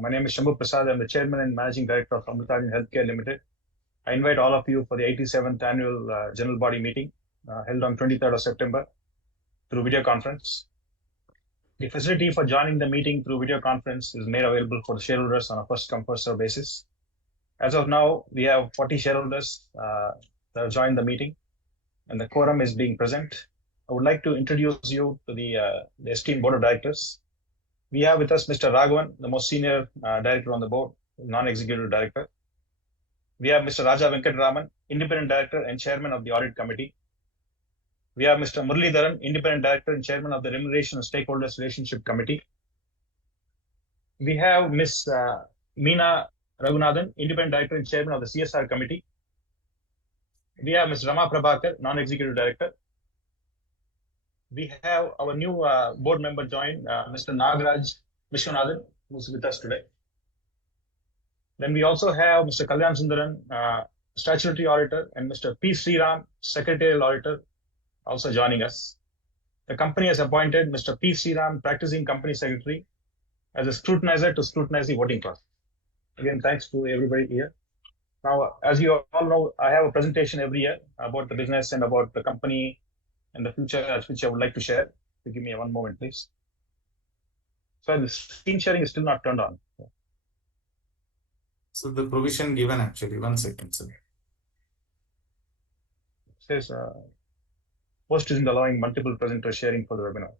My name is Shambhu Prasad. I'm the Chairman and Managing Director of Amrutanjan Healthcare Limited. I invite all of you for the 87th Annual General Body Meeting held on 23rd of September through video conference. The facility for joining the meeting through video conference is made available for the shareholders on a first-come, first-served basis. As of now, we have 40 shareholders that have joined the meeting, and the quorum is being present. I would like to introduce you to the esteemed Board of Directors. We have with us Mr. Raghavan, the most senior director on the board, non-executive director. We have Mr. Raja Venkataraman, independent director and chairman of the audit committee. We have Mr. Muralidharan, independent director and chairman of the remuneration and stakeholders relationship committee. We have Ms. Meena Raghunathan, independent director and chairman of the CSR committee. We have Ms. Rama Prabhakar, non-executive director. We have our new board member joined, Mr. Nagaraj Vishwanathan, who's with us today. Then we also have Mr. Kalyan Sundaran, statutory auditor, and Mr. P. Sriram, secretarial auditor, also joining us. The company has appointed Mr. P. Sriram, practicing company secretary, as a scrutinizer to scrutinize the voting process. Again, thanks to everybody here. Now, as you all know, I have a presentation every year about the business and about the company and the future, which I would like to share. So give me one moment, please. So the screen sharing is still not turned on. So the provision given actually, 1 second, sir. It says host isn't allowing multiple presenter sharing for the webinar.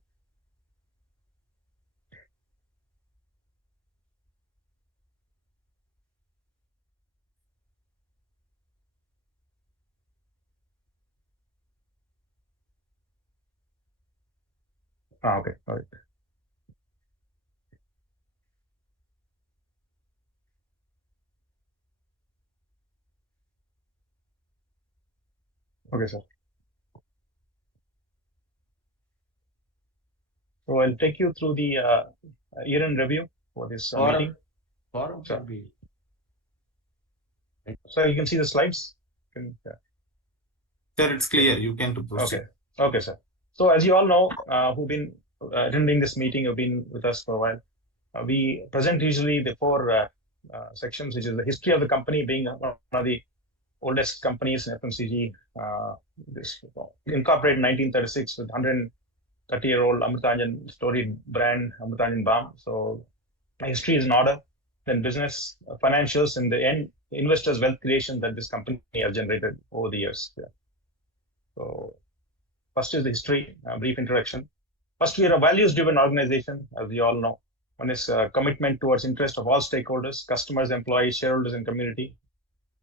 Okay, all right. Okay, sir. So I'll take you through the year-end review for this meeting. Sir, you can see the slides. Sir, it's clear. You can proceed. Okay, sir. So as you all know, who've been attending this meeting, have been with us for a while. We present usually the 4 sections, which is the history of the company, being one of the oldest companies in FMCG. This incorporated in 1936 with 130-year-old Amrutanjan storied brand, Amrutanjan Balm. So history is in order. Then business, financials, and the end, investors' wealth creation that this company has generated over the years. Yeah. So first is the history, brief introduction. First, we are a values-driven organization, as we all know. One is commitment towards interest of all stakeholders, customers, employees, shareholders, and community.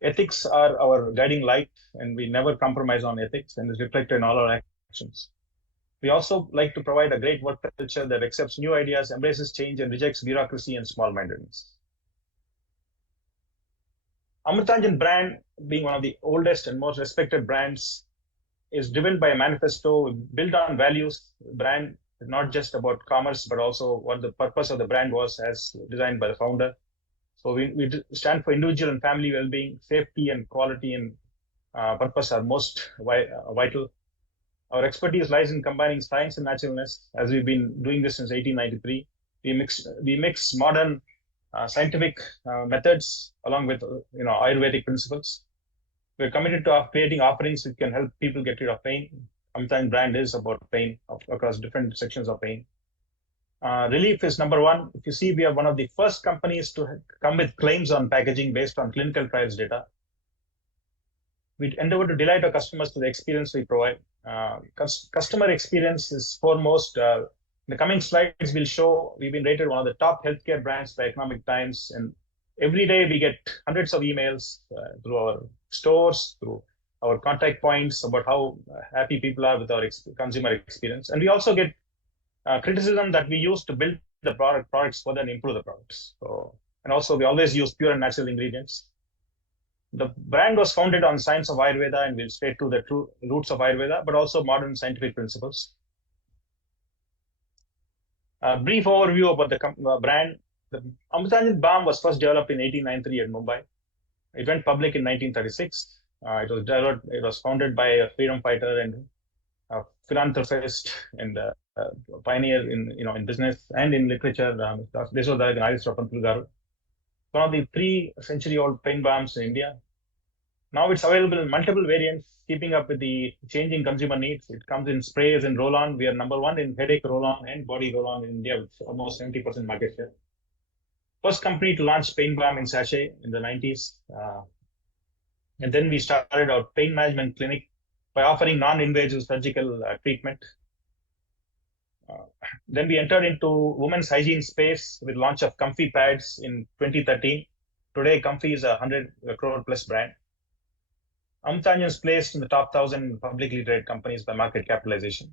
Ethics are our guiding light, and we never compromise on ethics, and is reflected in all our actions. We also like to provide a great work culture that accepts new ideas, embraces change, and rejects bureaucracy and small-mindedness. Amrutanjan brand, being one of the oldest and most respected brands, is driven by a manifesto built on values. Brand is not just about commerce, but also what the purpose of the brand was as designed by the founder. So we stand for individual and family well-being, safety and quality and purpose are most vital. Our expertise lies in combining science and naturalness, as we've been doing this since 1893. We mix modern scientific methods along with Ayurvedic principles. We're committed to creating offerings which can help people get rid of pain. Amrutanjan brand is about pain across different sections of pain. Relief is number 1. If you see, we are one of the first companies to come with claims on packaging based on clinical trials data. We endeavor to delight our customers to the experience we provide. Customer experience is foremost. In the coming slides, we'll show we've been rated one of the top healthcare brands by Economic Times, and every day we get hundreds of emails through our stores, through our contact points about how happy people are with our consumer experience. And we also get criticism that we use to build the products further and improve the products. And also we always use pure and natural ingredients. The brand was founded on science of Ayurveda, and we'll stay to the true roots of Ayurveda, but also modern scientific principles. A brief overview about the brand. The Amrutanjan Balm was first developed in 1893 at Mumbai. It went public in 1936. It was founded by a freedom fighter and a philanthropist and pioneer in business and in literature. This was the Nageswara Garu. one of the 3-century-old pain balms in India. Now it's available in multiple variants, keeping up with the changing consumer needs. It comes in sprays and roll-on. We are number one in headache roll-on and body roll-on in India with almost 70% market share. First company to launch pain balm in sachet in the 90s. And then we started our pain management clinic by offering non-invasive surgical treatment. Then we entered into women's hygiene space with launch of Comfy pads in 2013. Today, Comfy is a 100 crore plus brand. Amrutanjan is placed in the top 1,000 publicly traded companies by market capitalization.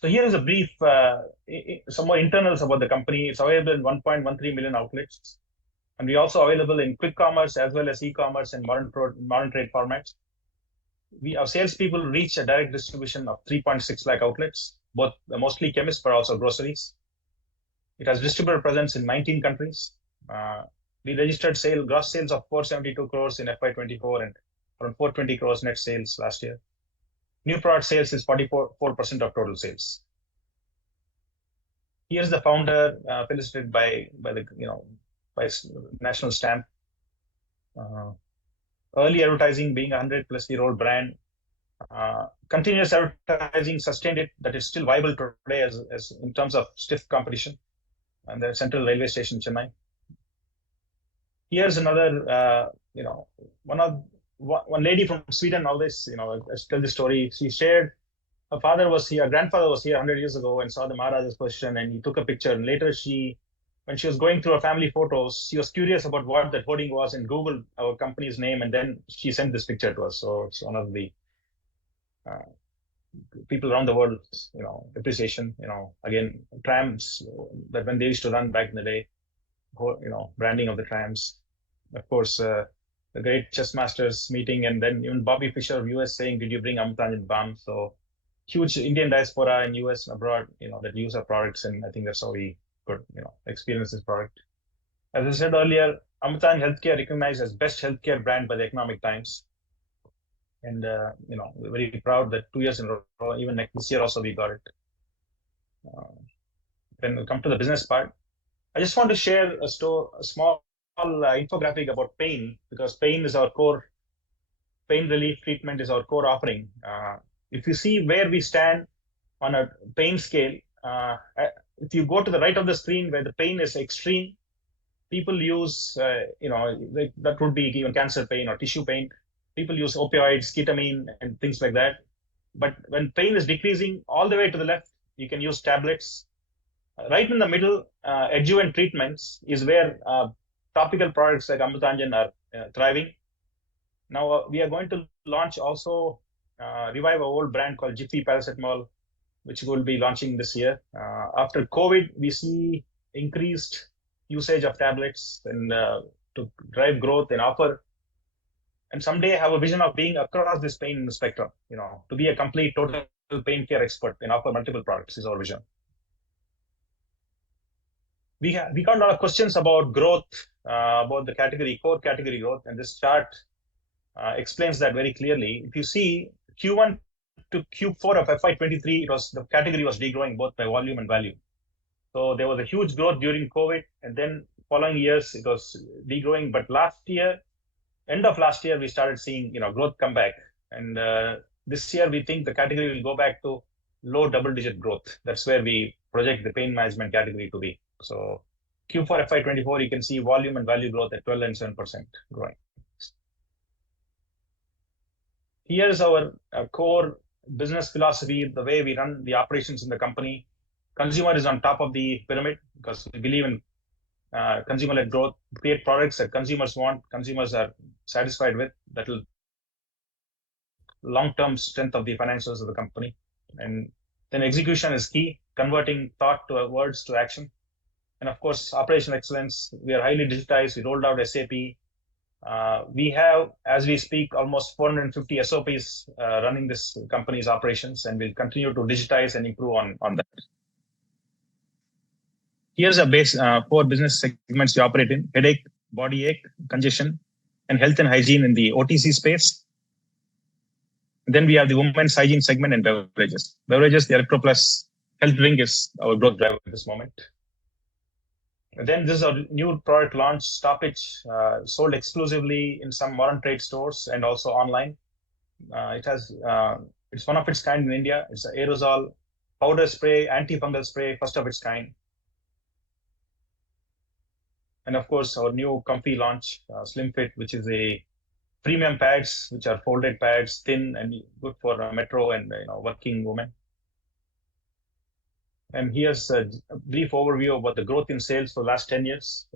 So here is a brief, some more internals about the company. It's available in 1.13 million outlets. And we also available in quick commerce as well as e-commerce and modern trade formats. Our salespeople reach a direct distribution of 3.6 lakh outlets, both mostly chemists, but also groceries. It has distributor presence in 19 countries. We registered gross sales of 472 crores in FY24 and around 420 crores net sales last year. New product sales is 44% of total sales. Here's the founder, felicitated by national stamp. Early advertising being a 100-plus-year-old brand. Continuous advertising sustained it, that is still viable today as in terms of stiff competition. And the Central Railway Station, Chennai. Here's another, one lady from Sweden always, I tell the story. She shared her grandfather was here 100 years ago and saw the Maharaja's position, and he took a picture. And later when she was going through her family photos, she was curious about what that hoarding was and Googled our company's name, and then she sent this picture to us. So it's one of the people around the world, appreciation, again, trams that when they used to run back in the day, branding of the trams. Of course, the great chess masters meeting, and then even Bobby Fischer of US saying, "Did you bring Amrutanjan balm?" So huge Indian diaspora in US and abroad, that use our products, and I think that's how we could, experience this product. As I said earlier, Amrutanjan Healthcare recognized as best healthcare brand by the Economic Times, and we're very proud that 2 years in a row, even this year also we got it. When we come to the business part, I just want to share a small infographic about pain, because pain relief treatment is our core offering. If you see where we stand on a pain scale, if you go to the right of the screen where the pain is extreme, people use, that would be even cancer pain or tissue pain. People use opioids, ketamine, and things like that. But when pain is decreasing all the way to the left, you can use tablets. Right in the middle, adjuvant treatments is where topical products like Amrutanjan are thriving. Now we are going to launch also, revive our old brand called Jiffy Paracetamol, which will be launching this year. After COVID, we see increased usage of tablets and to drive growth and offer, and someday have a vision of being across this pain spectrum, to be a complete total pain care expert and offer multiple products is our vision. We got a lot of questions about growth, about the core category growth, and this chart explains that very clearly. If you see Q1 to Q4 of FY23, the category was degrowing both by volume and value. So there was a huge growth during COVID, and then following years it was degrowing. But end of last year, we started seeing growth come back, and this year we think the category will go back to low double-digit growth. That's where we project the pain management category to be. So Q4 FY24, you can see volume and value growth at 12 and 7% growing. Here's our core business philosophy, the way we run the operations in the company. Consumer is on top of the pyramid because we believe in consumer-led growth, create products that consumers want, consumers are satisfied with, that will long-term strength of the financials of the company. And then execution is key, converting thought to words to action. And of course, operational excellence. We are highly digitized. We rolled out SAP. We have, as we speak, almost 450 SOPs running this company's operations, and we'll continue to digitize and improve on that. Here's a base 4 business segments we operate in: headache, body ache, congestion, and health and hygiene in the OTC space. And then we have the women's hygiene segment and beverages. Beverages, the Electro Plus health drink is our growth driver at this moment. Then this is a new product launch, Stoppage, sold exclusively in some modern trade stores and also online. It's one of its kind in India. It's an aerosol powder spray, antifungal spray, first of its kind. And of course, our new Comfy launch, Slim Fit, which is a premium pads, which are folded pads, thin and good for metro and working women. And here's a brief overview about the growth in sales for the last 10 years,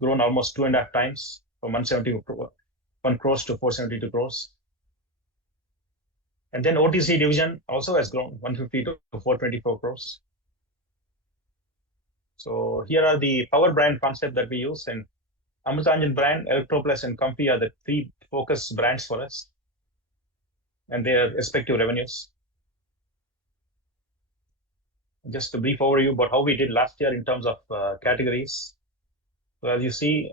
grown almost 2.5 times from 171 crores to 472 crores. And then OTC division also has grown 150 to 424 crores. So here are the power brand concept that we use. And Amrutanjan brand, Electroplus, and Comfy are the three focus brands for us and their respective revenues. Just a brief overview about how we did last year in terms of categories. So as you see,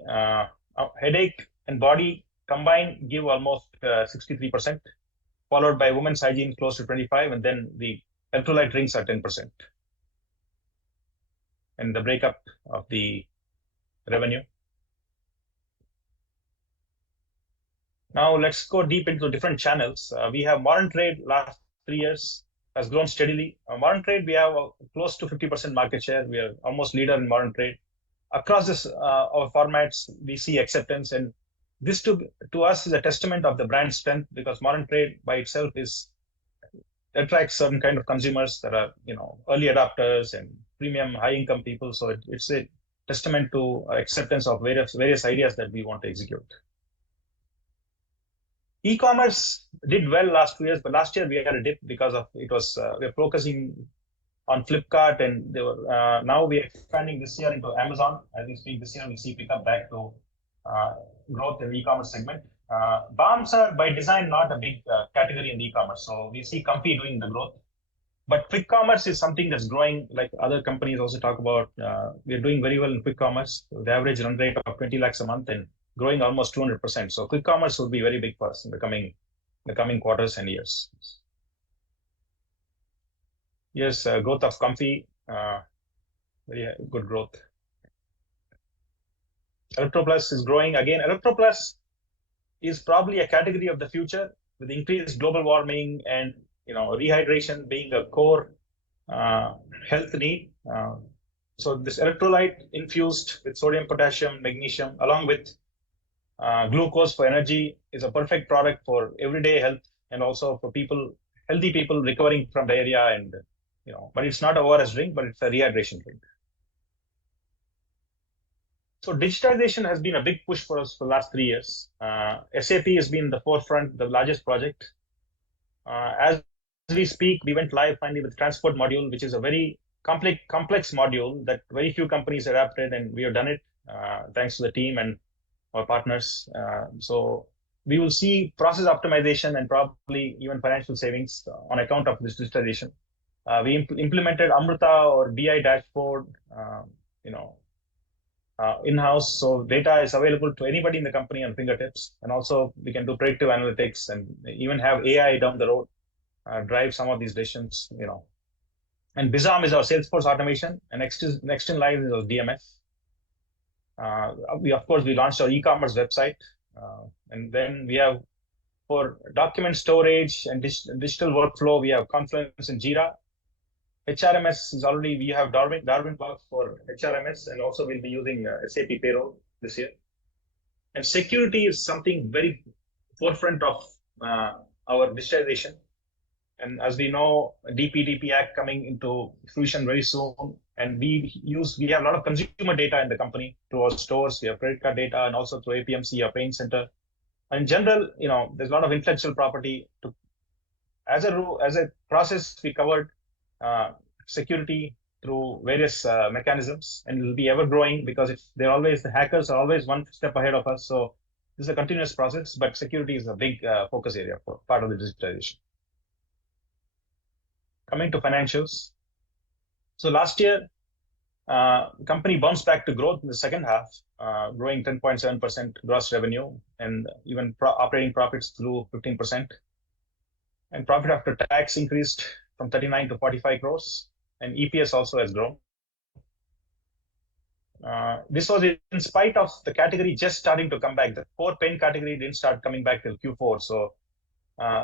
headache and body combined give almost 63%, followed by women's hygiene close to 25%, and then the electrolyte drinks are 10%. And the breakup of the revenue. Now let's go deep into different channels. We have modern trade last 3 years has grown steadily. Modern trade, we have close to 50% market share. We are almost leader in modern trade. Across this, our formats, we see acceptance, and this to us is a testament of the brand strength, because modern trade by itself attracts certain kind of consumers that are early adopters and premium high income people. So it's a testament to acceptance of various ideas that we want to execute. E-commerce did well last 2 years, but last year we had a dip because of we're focusing on Flipkart, and they were now we're expanding this year into Amazon. As we speak, this year we see pick up back to growth in the e-commerce segment. Balms are by design not a big category in the e-commerce, so we see Comfy doing the growth. But quick commerce is something that's growing, like other companies also talk about. We're doing very well in quick commerce. The average run rate of 20 lakhs a month and growing almost 200%. So quick commerce will be very big for us in the coming quarters and years. Yes, growth of Comfy, very good growth. Electroplus is growing again. Electroplus is probably a category of the future with increased global warming and rehydration being a core health need. So this electrolyte infused with sodium, potassium, magnesium, along with glucose for energy, is a perfect product for everyday health and also for healthy people recovering from diarrhea. And but it's not a ORS drink, but it's a rehydration drink. So digitization has been a big push for us for the last 3 years. SAP has been the forefront, the largest project. As we speak, we went live finally with transport module, which is a very complex module that very few companies adapted, and we have done it thanks to the team and our partners. So we will see process optimization and probably even financial savings on account of this digitization. We implemented Amruta or BI dashboard, in-house, so data is available to anybody in the company on fingertips, and also we can do predictive analytics and even have AI down the road drive some of these decisions. And Bizarre is our Salesforce automation, and next in line is our DMS. We launched our e-commerce website, and then we have for document storage and digital workflow, we have Confluence and Jira. HRMS is already, we have Darwin Box for HRMS, and also we'll be using SAP Payroll this year. And security is something very forefront of our digitization. And as we know, DPDP Act coming into fruition very soon, and we have a lot of consumer data in the company through our stores. We have credit card data, and also through APMC, our paying center. And in general, there's a lot of intellectual property. As a process, we covered security through various mechanisms, and it will be ever growing because the hackers are always one step ahead of us. So this is a continuous process, but security is a big focus area for part of the digitization. Coming to financials. So last year, company bounced back to growth in the second half, growing 10.7% gross revenue, and even operating profits grew 15%. And profit after tax increased from 39 to 45 crores, and EPS also has grown. This was in spite of the category just starting to come back. The core paint category didn't start coming back till Q4. So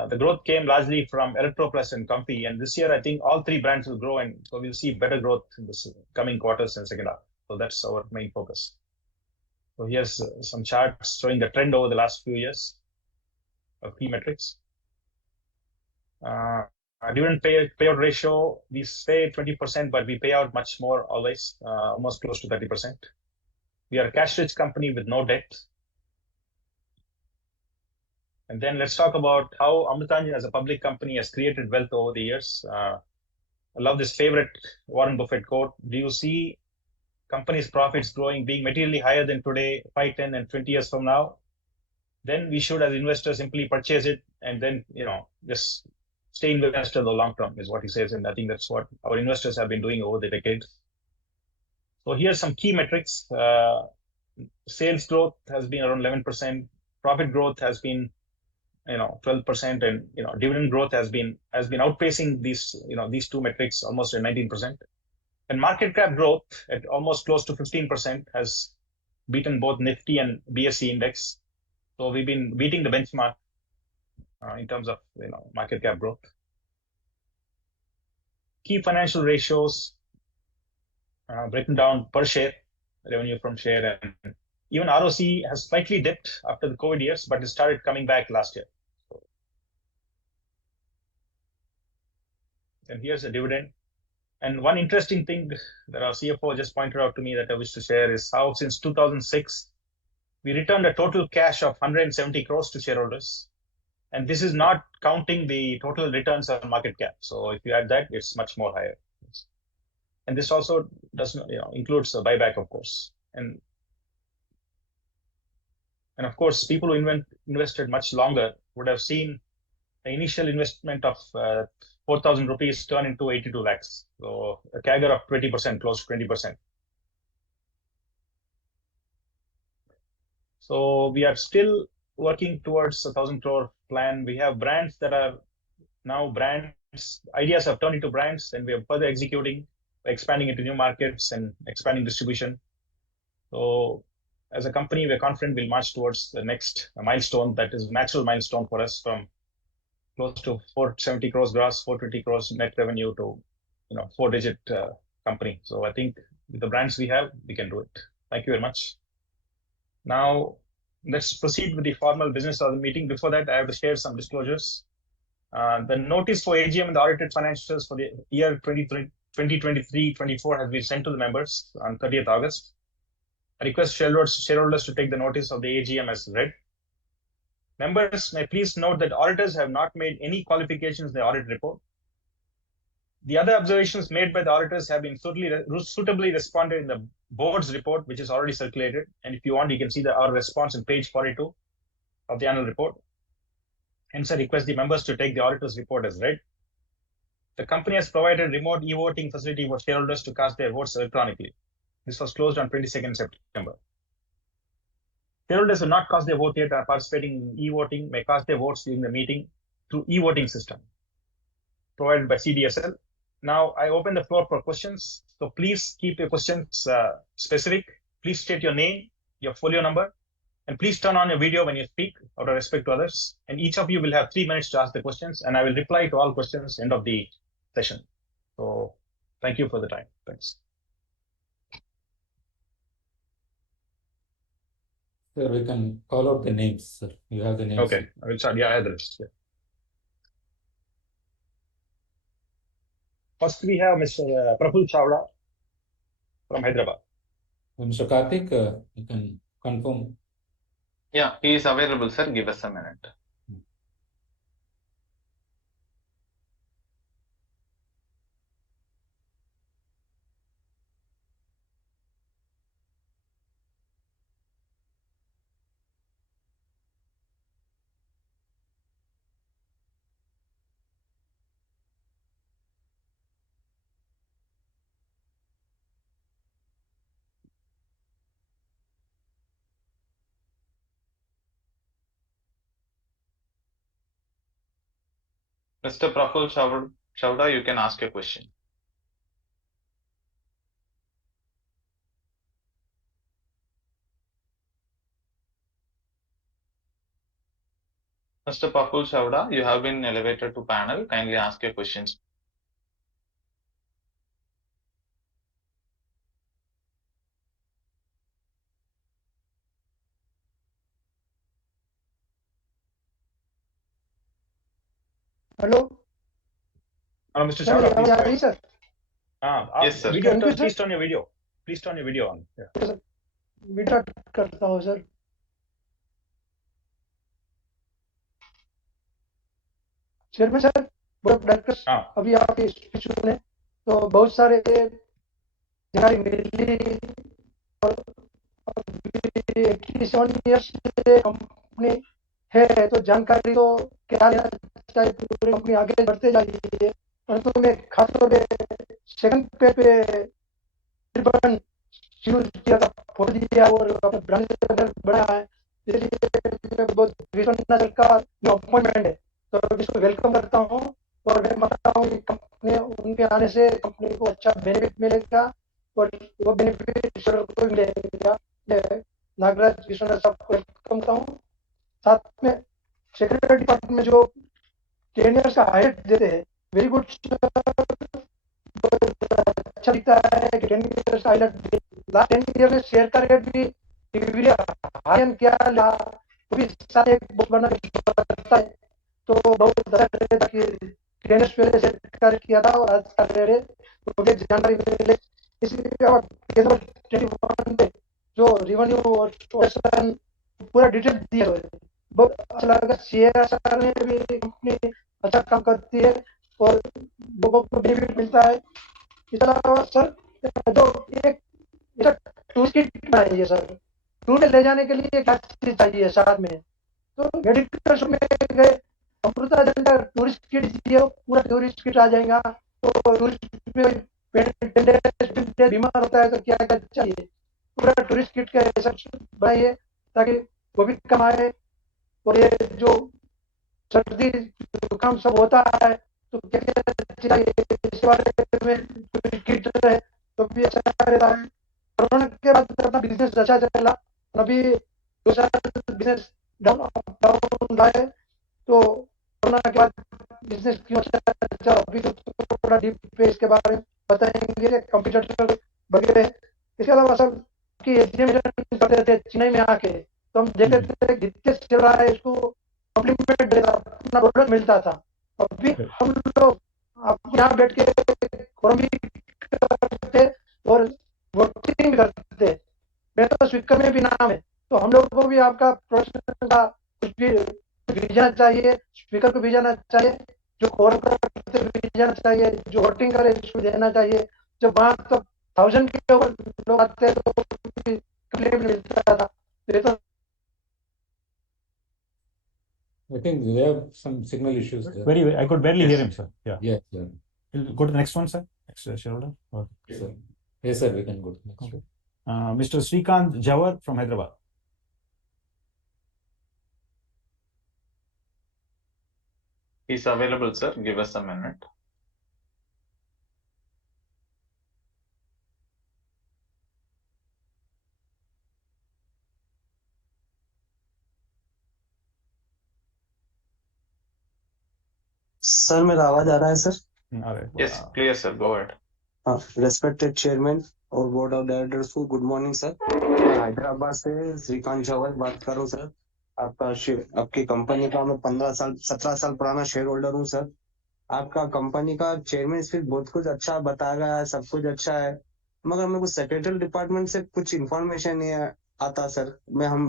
the growth came largely from Electroplus and Comfy. And this year, I think all three brands will grow. And so we'll see better growth in the coming quarters and second half. So that's our main focus. So here's some charts showing the trend over the last few years of key metrics. Dividend payout ratio, we pay 20%, but we pay out much more always, almost close to 30%. We are a cash-rich company with no debt. And then let's talk about how Amrutanjan as a public company has created wealth over the years. I love this favorite Warren Buffett quote. Do you see companies' profits growing, being materially higher than today, 5, 10, and 20 years from now? Then we should, as investors, simply purchase it and then, just stay invested in the long term is what he says. And I think that's what our investors have been doing over the decades. So here's some key metrics. Sales growth has been around 11%. Profit growth has been 12%, and dividend growth has been outpacing these two metrics almost at 19%. And market cap growth at almost close to 15% has beaten both Nifty and BSE index. So we've been beating the benchmark in terms of market cap growth. Key financial ratios breaking down per share, revenue from share, and even ROC has slightly dipped after the COVID years, but it started coming back last year. And here's a dividend. And one interesting thing that our CFO just pointed out to me that I wish to share is how since 2006, we returned a total cash of 170 crores to shareholders. And this is not counting the total returns on market cap. So if you add that, it's much more higher. And this also includes a buyback, of course. And of course, people who invested much longer would have seen the initial investment of 4,000 rupees turn into 82 lakhs. So a CAGR of 20%, close to 20%. So we are still working towards a 1,000 crore plan. We have brands that are now brands. Ideas have turned into brands, and we are further executing, expanding into new markets and expanding distribution. So as a company, we're confident we'll march towards the next milestone that is a natural milestone for us, from close to 470 crores gross, 420 crores net revenue to 4-digit company. So I think with the brands we have, we can do it. Thank you very much. Now let's proceed with the formal business of the meeting. Before that, I have to share some disclosures. The notice for AGM and the audited financials for the year 2023-24 has been sent to the members on 30th August. I request shareholders to take the notice of the AGM as read. Members may please note that auditors have not made any qualifications in the audit report. The other observations made by the auditors have been suitably responded in the board's report, which is already circulated. And if you want, you can see our response on page 42 of the annual report. Hence, I request the members to take the auditor's report as read. The company has provided remote e-voting facility for shareholders to cast their votes electronically. This was closed on 22nd September. Shareholders who not cast their vote yet are participating in e-voting may cast their votes during the meeting through e-voting system provided by CDSL. Now I open the floor for questions. So please keep your questions specific. Please state your name, your folio number, and please turn on your video when you speak out of respect to others. And each of you will have 3 minutes to ask the questions, and I will reply to all questions end of the session. So thank you for the time. Thanks. Sir, we can call out the names, sir. You have the names. Okay, I will start. Yeah, I have the list. Yeah. First, we have Mr. Praful Chawla from Hyderabad. Mr. Karthik, you can confirm. Yeah, he is available, sir. Give us a minute. Mr. Praful Chawda, you can ask a question. Mr. Praful Chavda, you have been elevated to panel. Kindly ask your questions. Hello Hello, Mr. Sir Chavda, please आवाज आ go रही ahead. Sir Yes, sir. Video, Thank you, sir. please turn your video. Please turn your video on. Yeah. Video करता हूँ sir chairman sir board of directors हाँ अभी आपके speech सुने तो बहुत सारे जानकारी मिली और 87 ईयर्स से कंपनी है तो जानकारी तो क्या लेना चाहिए पूरी कंपनी आगे बढ़ते जाइए परंतु मैं खासतौर पे सेकंड पे रिबन शुरू किया था फोटो दिया और अपने ब्रांड बनाया है इसलिए बहुत विश्वसनीय सरकार जो अपॉइंटमेंट है तो इसको वेलकम करता हूँ और मैं मानता हूँ कि कंपनी उनके आने से कंपनी को अच्छा बेनिफिट मिलेगा और वो बेनिफिट को मिलेगा नागराज विश्वनाथ साहब को वेलकम करता हूँ साथ में सेक्रेटरी डिपार्टमेंट में जो 10 ईयर्स का हाइट देते हैं वेरी गुड अच्छा दिखता है कि 10 ईयर्स का हाईलाइट लास्ट 10 ईयर में शेयर का रेट भी हाई क्या ला वो भी साथ एक बहुत बड़ा है तो बहुत अच्छा रहता कि 10 ईयर्स पहले सेट कर किया था और आज का रेट तो मुझे जानकारी मिले इसलिए और 21 पे जो रेवेन्यू और पूरा डिटेल दिया हुआ है बहुत अच्छा लगा शेयर में भी कंपनी अच्छा काम करती है और लोगों को बेनिफिट मिलता है इसके अलावा सर जो एक टूल किट बनाई है सर टूर में ले जाने के लिए क्या चीज चाहिए साथ में तो मेडिकल शॉप में गए अमृताजन का टूरिस्ट किट दिए पूरा टूरिस्ट किट आ जाएगा तो टूरिस्ट में बीमार होता है तो क्या क्या चाहिए पूरा टूरिस्ट किट का सब बनाइए ताकि वो भी कम आए और ये जो सर्दी जुकाम सब होता है तो क्या क्या चाहिए इस बारे में किट रहे तो भी अच्छा रहता है कोरोना के बाद अपना बिजनेस अच्छा चला अभी दूसरा बिजनेस डाउन रहा है तो कोरोना के बाद बिजनेस क्यों अच्छा अभी तो थोड़ा डीप पे इसके बारे में बताएंगे कंप्यूटर वगैरह इसके अलावा सर की एजीएम करते थे चेन्नई में आके तो हम देखते थे जितने चल रहा है इसको कॉम्प्लीमेंट देता अपना प्रोडक्ट मिलता था अभी हम लोग आपको यहाँ बैठ के फोरम भी करते और वोटिंग भी करते मैं तो स्पीकर में भी नाम है तो हम लोग को भी आपका प्रोडक्शन का कुछ भी भेजना चाहिए स्पीकर को भेजना चाहिए जो फोरम करते भेजना चाहिए जो वोटिंग करे उसको देना चाहिए जब वहाँ तो 1000 के ऊपर लोग आते तो कंप्लेंट मिलता था ये तो I think they have some signal issues there. very I could barely Yes. hear him, sir. Yeah. Yeah, yeah. We'll go to the next one, sir. Next shareholder. Or, Sir. Yes, sir, we can go to the next Okay. one. Mr. Srikanth Jawar from Hyderabad. He's available, sir. Give us a minute. Sir मेरा आवाज आ रहा है sir All right. Yes, clear, sir. Go ahead. हाँ respected chairman और board of directors को good morning sir मैं हैदराबाद से श्रीकांत जवाहर बात कर रहा हूँ सर आपकी कंपनी का मैं 17 साल पुराना शेयर होल्डर हूँ सर आपका कंपनी का चेयरमैन स्पीच बहुत कुछ अच्छा बताया गया है सब कुछ अच्छा है मगर मेरे को सेक्रेटरी डिपार्टमेंट से कुछ इन्फॉर्मेशन नहीं आता सर हम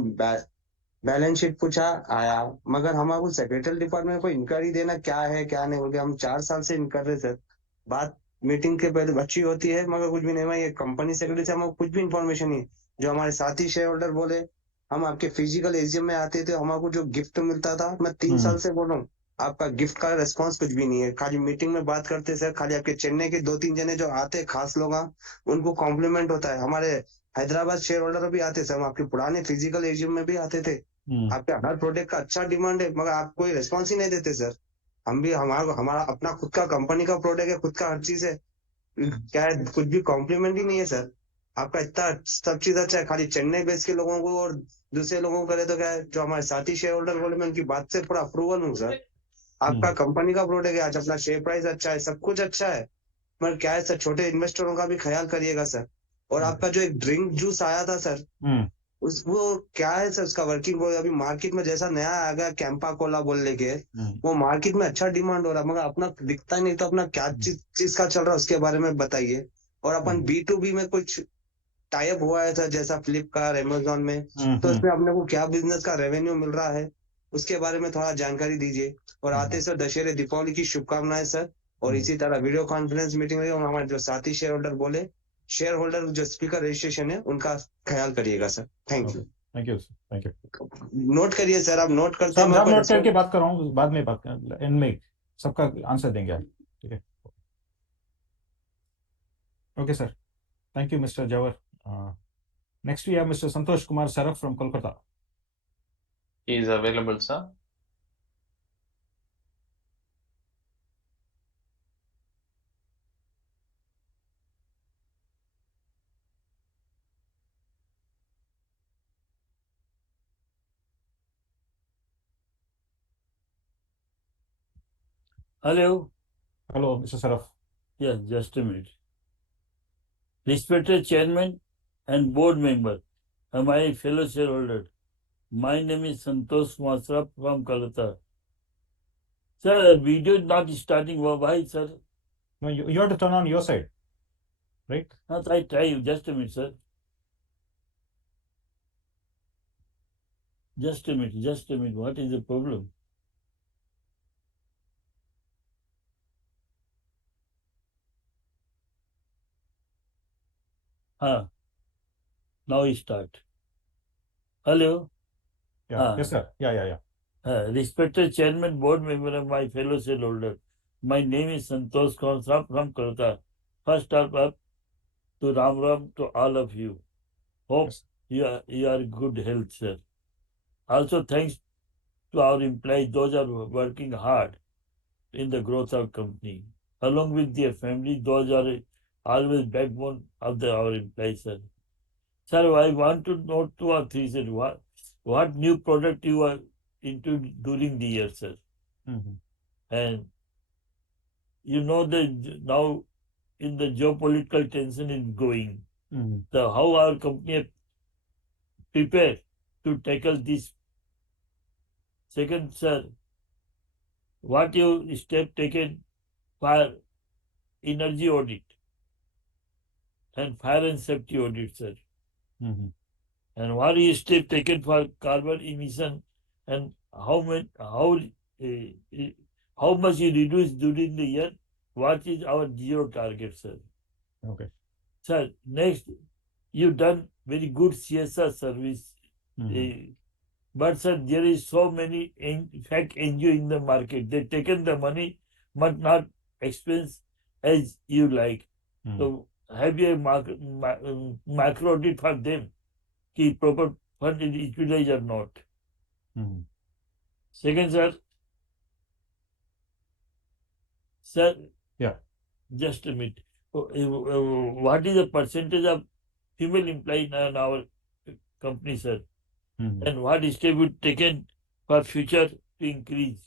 बैलेंस शीट पूछा आया मगर हमारे सेक्रेटरी डिपार्टमेंट को इंक्वायरी देना क्या है क्या नहीं बोल के हम 4 साल से कर रहे सर बात मीटिंग के पहले अच्छी होती है मगर कुछ भी नहीं हुआ ये कंपनी सेक्रेटरी से हमको कुछ भी इन्फॉर्मेशन नहीं जो हमारे साथी शेयर होल्डर बोले हम आपके फिजिकल एजीएम में आते थे हमको जो गिफ्ट मिलता था मैं 3 साल से बोल रहा हूँ आपका गिफ्ट का रेस्पॉन्स कुछ भी नहीं है खाली मीटिंग में बात करते सर खाली आपके चेन्नई के 2-3 जने जो आते खास लोग उनको कॉम्प्लीमेंट होता है हमारे हैदराबाद शेयर होल्डर भी आते सर हम आपके पुराने फिजिकल एजीएम में भी आते थे आपके हर प्रोडक्ट का अच्छा डिमांड है मगर आप कोई रिस्पॉन्स ही नहीं देते सर हम भी हमारा अपना खुद का कंपनी का प्रोडक्ट है खुद का हर चीज है क्या है कुछ भी कॉम्प्लीमेंट ही नहीं है सर आपका इतना सब चीज अच्छा है, खाली चेन्नई बेस के लोगों को और दूसरे लोगों को करे तो क्या है, जो हमारे साथी शेयर होल्डर बोले मैं उनकी बात से पूरा अप्रूवल हूँ सर। आपका कंपनी का प्रोडक्ट है, आज अपना शेयर प्राइस अच्छा है, सब कुछ अच्छा है, पर क्या है सर, छोटे इन्वेस्टरों का भी ख्याल करिएगा सर। और आपका जो एक ड्रिंक जूस आया था सर, उस वो क्या है सर, उसका वर्किंग वो अभी मार्केट में जैसा नया आ गया कैंपा कोला बोलने के, वो मार्केट में अच्छा डिमांड हो रहा है, मगर अपना दिखता ही नहीं, तो अपना क्या चीज का चल रहा है उसके बारे में बताइए। और अपन B2B में कुछ टाइप हुआ है सर, जैसा फ्लिपकार्ट अमेजोन में, तो इसमें अपने को क्या बिजनेस का रेवेन्यू मिल रहा है, उसके बारे में थोड़ा जानकारी दीजिए। और आते सर दशहरे दीपावली की शुभकामनाएं सर। और इसी तरह वीडियो कॉन्फ्रेंस मीटिंग रही, और हमारे जो साथी शेयर होल्डर बोले, शेयर होल्डर जो स्पीकर रजिस्ट्रेशन है उनका ख्याल करिएगा sir. Thank you. Thank you sir, thank you. Note करिए सर, आप नोट करते सब हैं, हम नोट करके बात कर रहा हूँ, बाद में बात कर, एंड में सबका आंसर देंगे आप, ठीक है? Okay sir, thank you mister Jawar. Next we have mister Santosh Kumar Saraf from Kolkata. He is available, sir. Hello. Hello, Mr. Saraf. Yes, just a minute. Respected Chairman and Board Member, and my fellow shareholder, my name is Santosh Masraf from Kolkata. Sir, video is not starting. Why, sir? No, you have to turn on your side, right? Not I try. Just a minute, sir. Just a minute. Just a minute. What is the problem? Now we start. Hello. Yeah. Yes, sir. Yeah. Respected Chairman, Board Member, and my fellow shareholder, my name is Santosh Masraf from Kolkata. First up to Ram to all of you. Hope Yes. you are good health, sir. Also, thanks to our employees, those are working hard in the growth of company. Along with their family, those are always backbone of our employees, sir. Sir, I want to know 2 or 3, sir, what new product you are into during the year, sir. And you know that now in the geopolitical tension is going. So how our company prepare to tackle this? Second, sir, what you step taken for energy audit and fire and safety audit, sir? And what is step taken for carbon emission, and how much you reduce during the year? What is our zero target, sir? Okay. Sir, next, you done very good CSR service. But sir, there is so many fake NGO in the market. They taken the money, but not expense as you like. So have you a macro audit for them? Ki proper fund is utilized or not? Second, sir. Yeah. Just a minute. What is the percentage of female employees in our company, sir? And what step would taken for future to increase?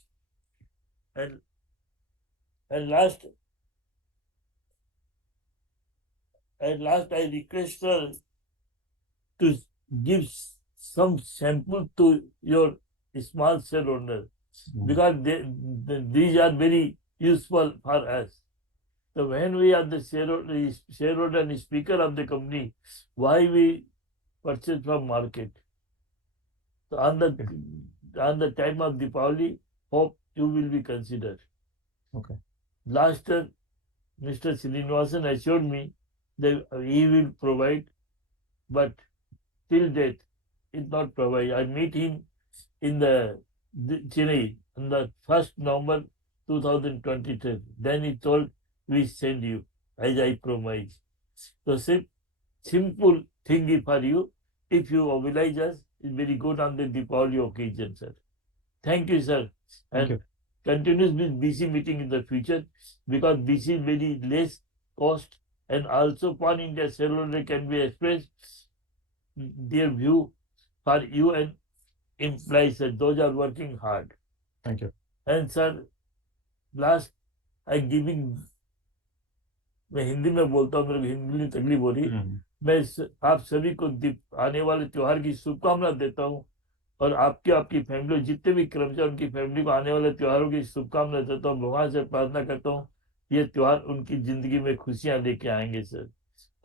And last, I request, sir, to give some sample to your small shareholder, because these are very useful for us. So when we are the shareholder and speaker of the company, why we purchase from market? So on the time of Deepavali, hope you will be considered. Okay. Last year, Mr. Srinivasan assured me that he will provide, but till date, it not provide. I meet him in the Chennai on the 1st November 2023. Then he told, we send you as I promised. So simple thing for you. If you oblige us, it's very good on the Deepavali occasion, sir. Thank you, sir. Thank you. Continuous with BC meeting in the future, because BC is very less cost and also Pan India shareholder can be expressed their view for you and implies that those are working hard. Thank you. And sir, last I giving, मैं हिंदी में बोलता हूँ, मेरे को हिंदी में तकलीफ हो रही, मैं आप सभी को आने वाले त्योहार की शुभकामना देता हूँ, और आपकी फैमिली, जितने भी कर्मचारी उनकी फैमिली को आने वाले त्योहारों की शुभकामना देता हूँ। भगवान से प्रार्थना करता हूँ ये त्योहार उनकी जिंदगी में खुशियां लेके आएंगे सर,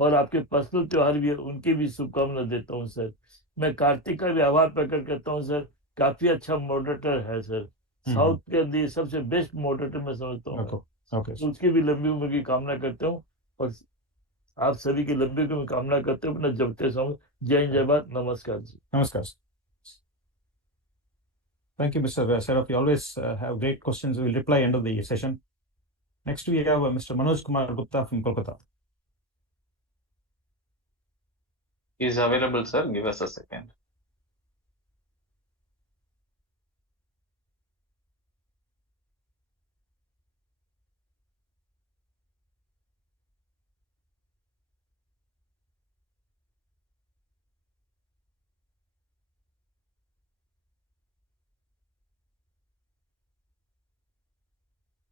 और आपके पर्सनल त्योहार भी उनकी भी शुभकामना देता हूँ सर। मैं कार्तिक का भी आभार प्रकट करता हूँ सर, काफी अच्छा मॉडरेटर है सर, साउथ के लिए सबसे बेस्ट मॉडरेटर मैं समझता हूँ। Okay. तो उसकी भी लंबी उम्र की कामना करता हूँ, और आप सभी की लंबी उम्र की कामना करते हूँ अपना जबते समय। जय हिंद, जय भारत, नमस्कार जी। Namaskar. Thank you, Mr. Saraf. You always have great questions. We will reply end of the session. Next, we have Mr. Manoj Kumar Gupta from Kolkata. He is available, sir. Give us a second.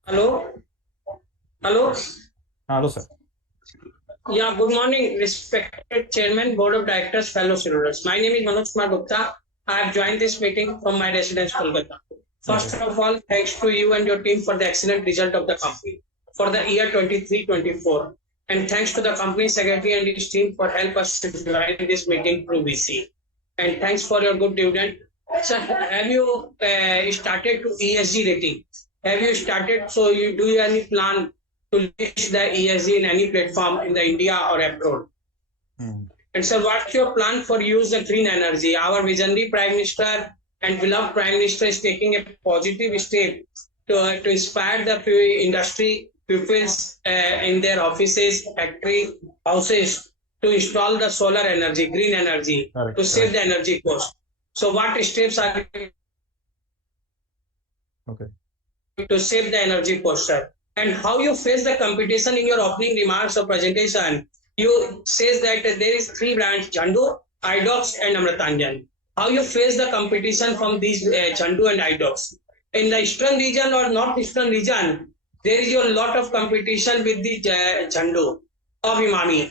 Hello. Hello. Hello, sir. Yeah, good morning, respected Chairman, Board of Directors, fellow shareholders. My name is Manoj Kumar Gupta. I have joined this meeting from my residence, Kolkata. First of all, thanks to you and your team for the excellent result of the company for the year 23-24. And thanks to the company secretary and his team for help us to join this meeting through VC. And thanks for your good dividend. Sir, have you started to ESG rating? Have you started? So do you have any plan to list the ESG in any platform in the India or abroad? And sir, what's your plan for use the green energy? Our visionary Prime Minister and beloved Prime Minister is taking a positive step to inspire the industry pupils in their offices, factory, houses to install the solar energy, green energy, to save the energy cost. So what steps are to save the energy cost, sir? And how you face the competition in your opening remarks or presentation? You says that there is 3 brands, Chandu, Idox and Amrutanjan. How you face the competition from these Chandu and Idox? In the eastern region or northeastern region, there is a lot of competition with the Chandu of Imami.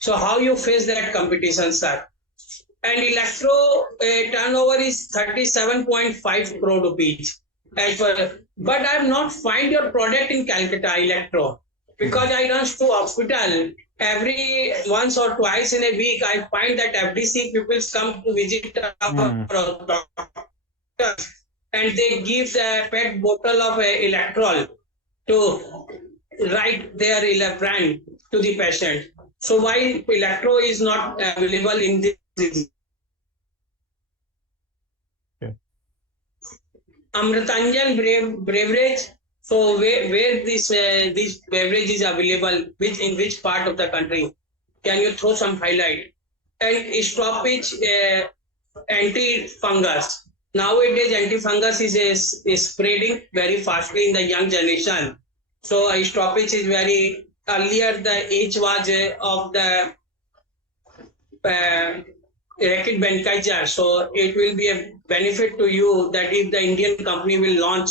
So how you face that competition, sir? And electro turnover is 37.5 crore rupees. But I have not find your product in Calcutta, electro, because I run to hospital every once or twice in a week. I find that FDC people come to visit our doctor, and they give a pet bottle of electrol to write their brand to the patient. So why electro is not available in this? Amrutanjan beverage. So where this beverage is available, in which part of the country? Can you throw some highlight? And stoppage anti-fungus. Nowadays anti-fungus is spreading very fastly in the young generation. So stoppage is very earlier. The age was of the racket benkizer. So it will be a benefit to you that if the Indian company will launch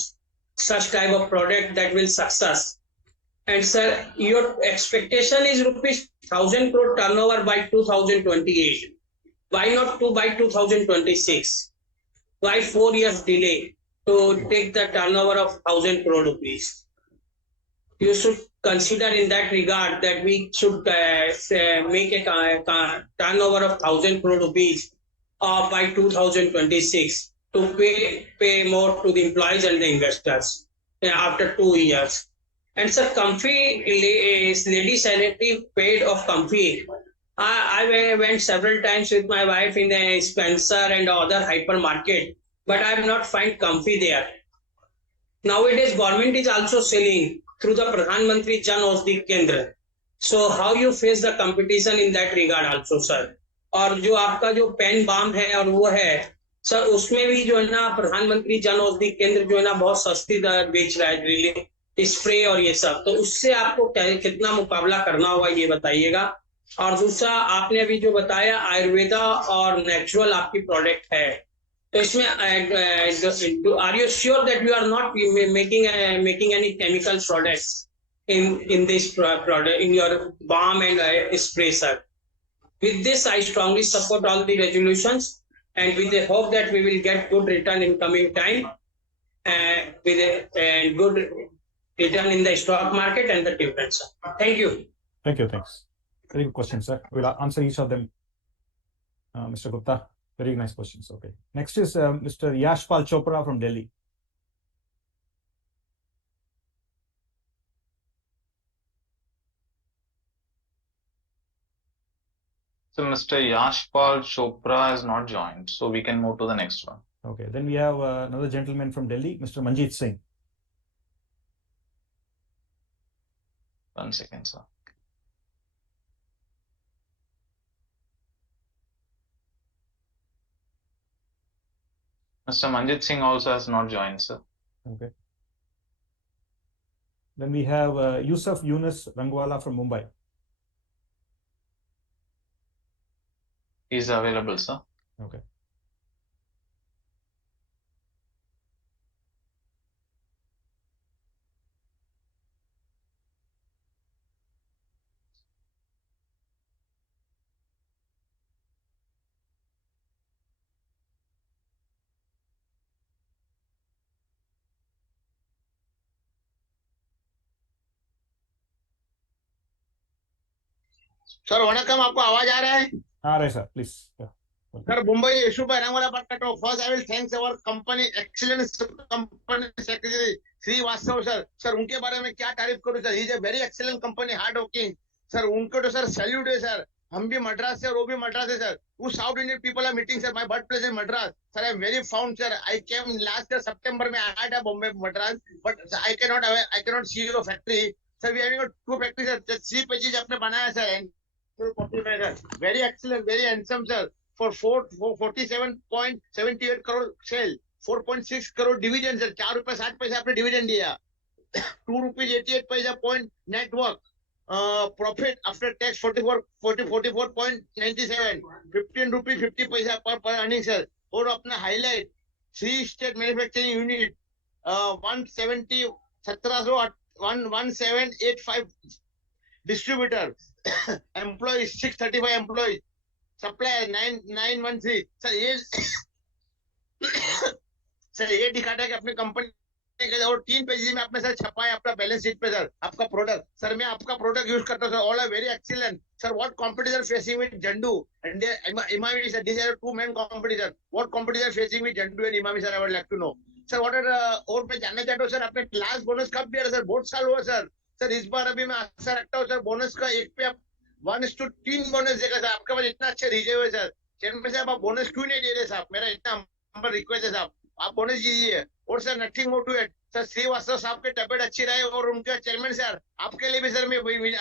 such type of product, that will success. And sir, your expectation is rupees 1,000 crore turnover by 2028. Why not by 2026? Why 4 years delay to take the turnover of 1,000 crore rupees? You should consider in that regard that we should make a turnover of 1,000 crore rupees by 2026 to pay more to the employees and the investors after 2 years. And sir, Comfy lady sanitary paid of Comfy. I went several times with my wife in a Spencer and other hypermarket, but I have not find Comfy there. Nowadays, government is also selling through the Pradhan Mantri Jan Aushadhi Kendra. So how you face the competition in that regard also, sir? और जो आपका जो pen balm है और वो है sir, उसमें भी जो है ना प्रधानमंत्री जन औषधि केंद्र जो है ना बहुत सस्ती दर बेच रहा है स्प्रे और ये सब, तो उससे आपको कितना मुकाबला करना होगा ये बताइएगा। और दूसरा, आपने अभी जो बताया आयुर्वेदा और नेचुरल आपकी प्रोडक्ट है, तो इसमें are you sure that you are not making any chemical products in this product, in your balm and spray, sir? With this, I strongly support all the resolutions, and with the hope that we will get good return in coming time, with a good return in the stock market and the dividends. Thank you. Thank you. Thanks. Very good question, sir. We'll answer each of them. Mr. Gupta, very nice questions. Okay. Next is Mr. Yashpal Chopra from Delhi. So Mr. Yashpal Chopra has not joined, so we can move to the next one. Okay. Then we have another gentleman from Delhi, Mr. Manjeet Singh. 1 second, sir. Mr. Manjit Singh also has not joined, sir. Okay. Then we have Yusuf Yunus Rangwala from Mumbai. He is available, sir. Okay. Sir वणकम, आपको आवाज आ रहा है? Right, sir. Please. Yeah. Sir Mumbai Yashu भाई रंगवाला बात कर रहा हूँ। First I will thanks our company excellent company secretary Shri Vastav sir. Sir उनके बारे में क्या तारीफ करूँ sir, he is a very excellent company, hard working sir. उनको तो सर सैल्यूट है सर। हम भी मद्रास से और वो भी मद्रास है सर। वो south Indian people are meeting sir, my birth place in Madras sir. I am very found sir. I came last year सितंबर में, I had a Bombay Madras, but I can not see your factory sir. We having two factory sir. 3 pages आपने बनाया sir, very excellent, very handsome sir. For 47.78 crore sale, 4.6 crore dividend sir, 4 रुपए 60 पैसे आपने dividend दिया, 2 rupees 88 पैसा point network, profit after tax 44.97, 15 rupees 50 पैसा पर earning sir. और अपना highlight 3 state manufacturing unit, 170 1785 distributor, employees 635 employees, supplier 913 sir. ये सर ये दिखाता है कि अपनी कंपनी, और 3 पेज में आपने सर छपा है अपना बैलेंस शीट पे सर आपका प्रोडक्ट। सर मैं आपका प्रोडक्ट यूज करता हूँ sir, all are very excellent sir. What competition facing with Zandu and Emami sir, this are 2 main competition. What competition facing with Zandu and Emami sir, I would like to know sir. What are, और मैं जानना चाहता हूँ sir, आपने last bonus कब दिया sir? बहुत साल हुआ सर। सर इस बार अभी मैं आशा रखता हूँ सर बोनस का 1 पे आप 1:3 बोनस देगा सर। आपके पास इतना अच्छे रिजर्व है सर। चेयरमैन साहब आप बोनस क्यों नहीं दे रहे साहब? मेरा इतना नंबर रिक्वेस्ट है साहब, आप बोनस दीजिए। और sir nothing more to it sir, Srivastava sahab की तबियत अच्छी रहे, और उनके चेयरमैन सर आपके लिए भी सर, मैं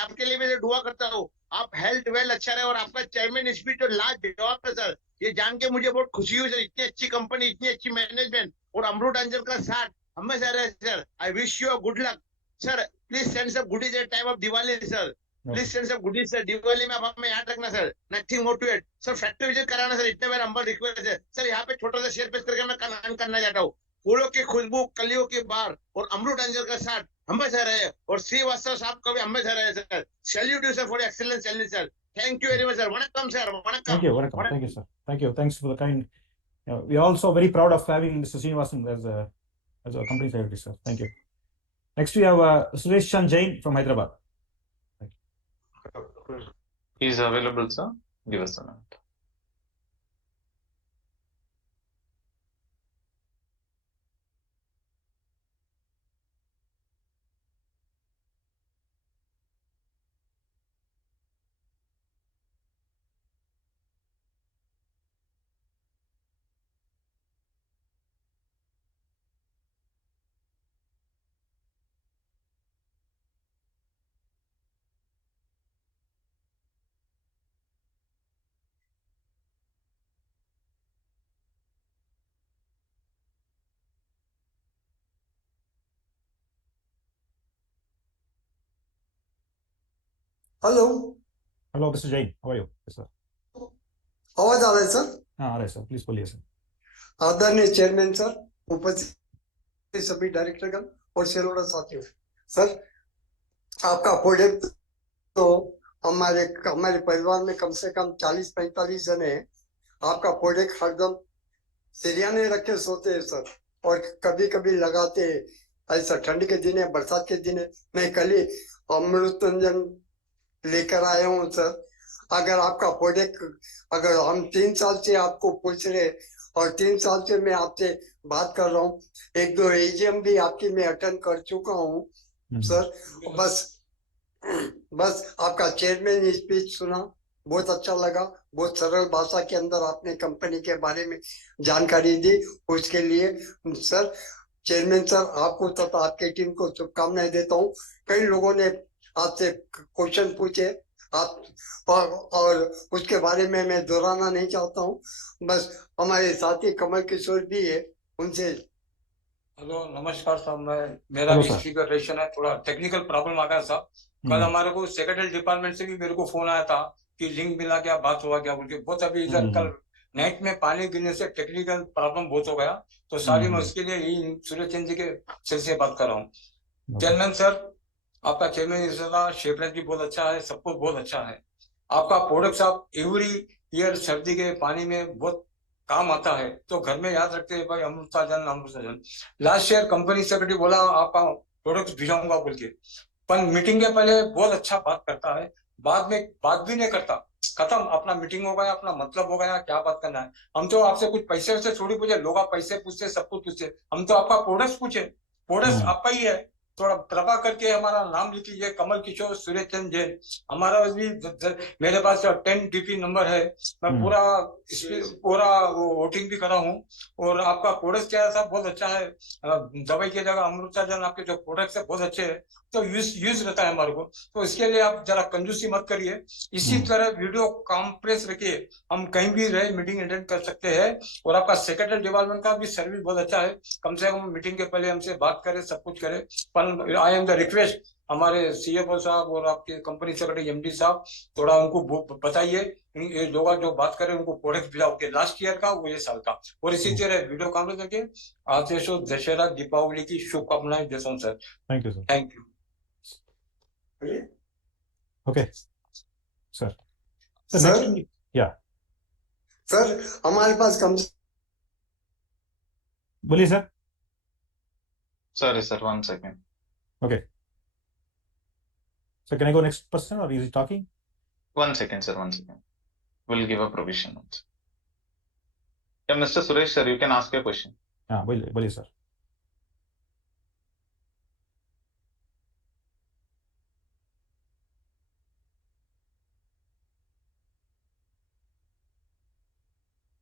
आपके लिए भी सर दुआ करता हूँ, आप हेल्थ वेल अच्छा रहे। और आपका चेयरमैन स्पीच तो लाजवाब है सर। ये जान के मुझे बहुत खुशी हुई सर, इतनी अच्छी कंपनी, इतनी अच्छी मैनेजमेंट, और अमृतांजन का साथ हमेशा रहे sir. I wish you good luck sir. Please send सब goodies at time of Diwali sir. Please send सब गुडीज सर। दिवाली में आप हमें याद रखना sir. Nothing more to it sir. Factory visit कराना सर, इतने मेरा नंबर रिक्वेस्ट है सर। यहाँ पे छोटा सा शेयर पेश करके मैं ऐलान करना चाहता हूँ, फूलों की खुशबू, कलियों की बहार और अमृतांजन का साथ हमेशा रहे, और श्रीवास्तव साहब का भी हमेशा रहे sir. Salute you sir for excellence salute sir. Thank you very much sir. वणकम sir, वणकम। Thank you. Welcome. Thank you, sir. Thank you. Thanks for the kind. We are also very proud of having Mr. Srinivasan as a company secretary, sir. Thank you. Next, we have Suresh Chan Jain from Hyderabad. He is available, sir. Give us a minute. Hello, hello mister Jain, how are you? Sir आवाज आ रहा है sir? हाँ आ रहा है sir, please बोलिए sir. आदरणीय चेयरमैन सर, उपस्थित सभी डायरेक्टरगण और शेयरहोल्डर साथियों, सर आपका प्रोजेक्ट तो हमारे हमारे परिवार में कम से कम 40-45 जने हैं। आपका प्रोजेक्ट हरदम सिरियाने रख के सोते हैं सर, और कभी कभी लगाते हैं। ऐसा ठंड के दिन है, बरसात के दिन है। मैं कल ही अमृतंजन लेकर आया हूँ सर। अगर आपका प्रोजेक्ट, अगर हम 3 साल से आपको पूछ रहे, और 3 साल से मैं आपसे बात कर रहा हूँ, 1-2 AGM भी आपकी मैं अटेंड कर चुका हूँ सर। बस आपका चेयरमैन स्पीच सुना, बहुत अच्छा लगा। बहुत सरल भाषा के अंदर आपने कंपनी के बारे में जानकारी दी, उसके लिए सर चेयरमैन सर आपको तथा आपके टीम को शुभकामनाएं देता हूँ। कई लोगों ने आपसे क्वेश्चन पूछे, आप और उसके बारे में मैं दोहराना नहीं चाहता हूँ। बस हमारे साथी कमल किशोर भी है, उनसे। हेलो नमस्कार सर, मेरा हेलो भी सर। स्पीकर है, थोड़ा टेक्निकल प्रॉब्लम आ गया सर। कल हमारे को सेक्रेटरी डिपार्टमेंट से भी मेरे को फोन आया था कि लिंक मिला क्या, बात हुआ क्या बोल के। बहुत अभी इधर कल नाइट में पानी गिरने से टेक्निकल प्रॉब्लम बहुत हो गया, तो सारी मैं उसके लिए यही सूरज चंद जी के सेल से बात कर रहा हूँ। चेयरमैन सर, आपका चेयरमैन शेफरेंस भी बहुत अच्छा है, सब कुछ बहुत अच्छा है। आपका प्रोडक्ट साहब एवरी ईयर सर्दी के पानी में बहुत काम आता है, तो घर में याद रखते हैं भाई अमृताजन। लास्ट ईयर कंपनी सेक्रेटरी बोला आपका प्रोडक्ट भिजाऊंगा बोल के, पर मीटिंग के पहले बहुत अच्छा बात करता है, बाद में बात भी नहीं करता। खत्म, अपना मीटिंग हो गया, अपना मतलब हो गया, क्या बात करना है। हम तो आपसे कुछ पैसे वैसे थोड़ी पूछे, लोग आप पैसे पूछते, सब कुछ पूछते, हम तो आपका प्रोडक्ट पूछे। प्रोडक्ट आपका ही है, थोड़ा कृपा करके हमारा नाम लिख लीजिए, कमल किशोर सूर्य चंद जैन। हमारा भी मेरे पास 10 DP नंबर है, मैं पूरा वोटिंग भी करा हूँ। और आपका प्रोडक्ट क्या है साहब, बहुत अच्छा है। दवाई की जगह अमृताजन आपके जो प्रोडक्ट्स है बहुत अच्छे हैं, तो यूज रहता है हमारे को। तो इसके लिए आप जरा कंजूसी मत करिए, इसी तरह वीडियो कॉन्फ्रेंस रखिए, हम कहीं भी रहे मीटिंग अटेंड कर सकते हैं। और आपका सेक्रेटरी डिपार्टमेंट का भी सर्विस बहुत अच्छा है, कम से कम मीटिंग के पहले हमसे बात करें, सब कुछ करें। पर आई एम द रिक्वेस्ट, हमारे CFO साहब और आपके कंपनी सेक्रेटरी MD साहब, थोड़ा उनको बताइए, ये लोग जो बात करें उनको प्रोडक्ट भिजाओ के, लास्ट ईयर का वो ये साल का। और इसी तरह वीडियो कॉन्फ्रेंस करके आज देशो दशहरा दीपावली की शुभकामनाएं देता हूँ sir. Thank you sir. Thank you. Okay sir. Sir या सर हमारे पास कम बोलिए sir. Sorry, sir, 1 second. Okay. So can I go next person or is he talking? 1 second, sir, 1 second. We'll give a provision. Yeah, Mr. Suresh, sir, you can ask your question. हाँ बोलिए sir.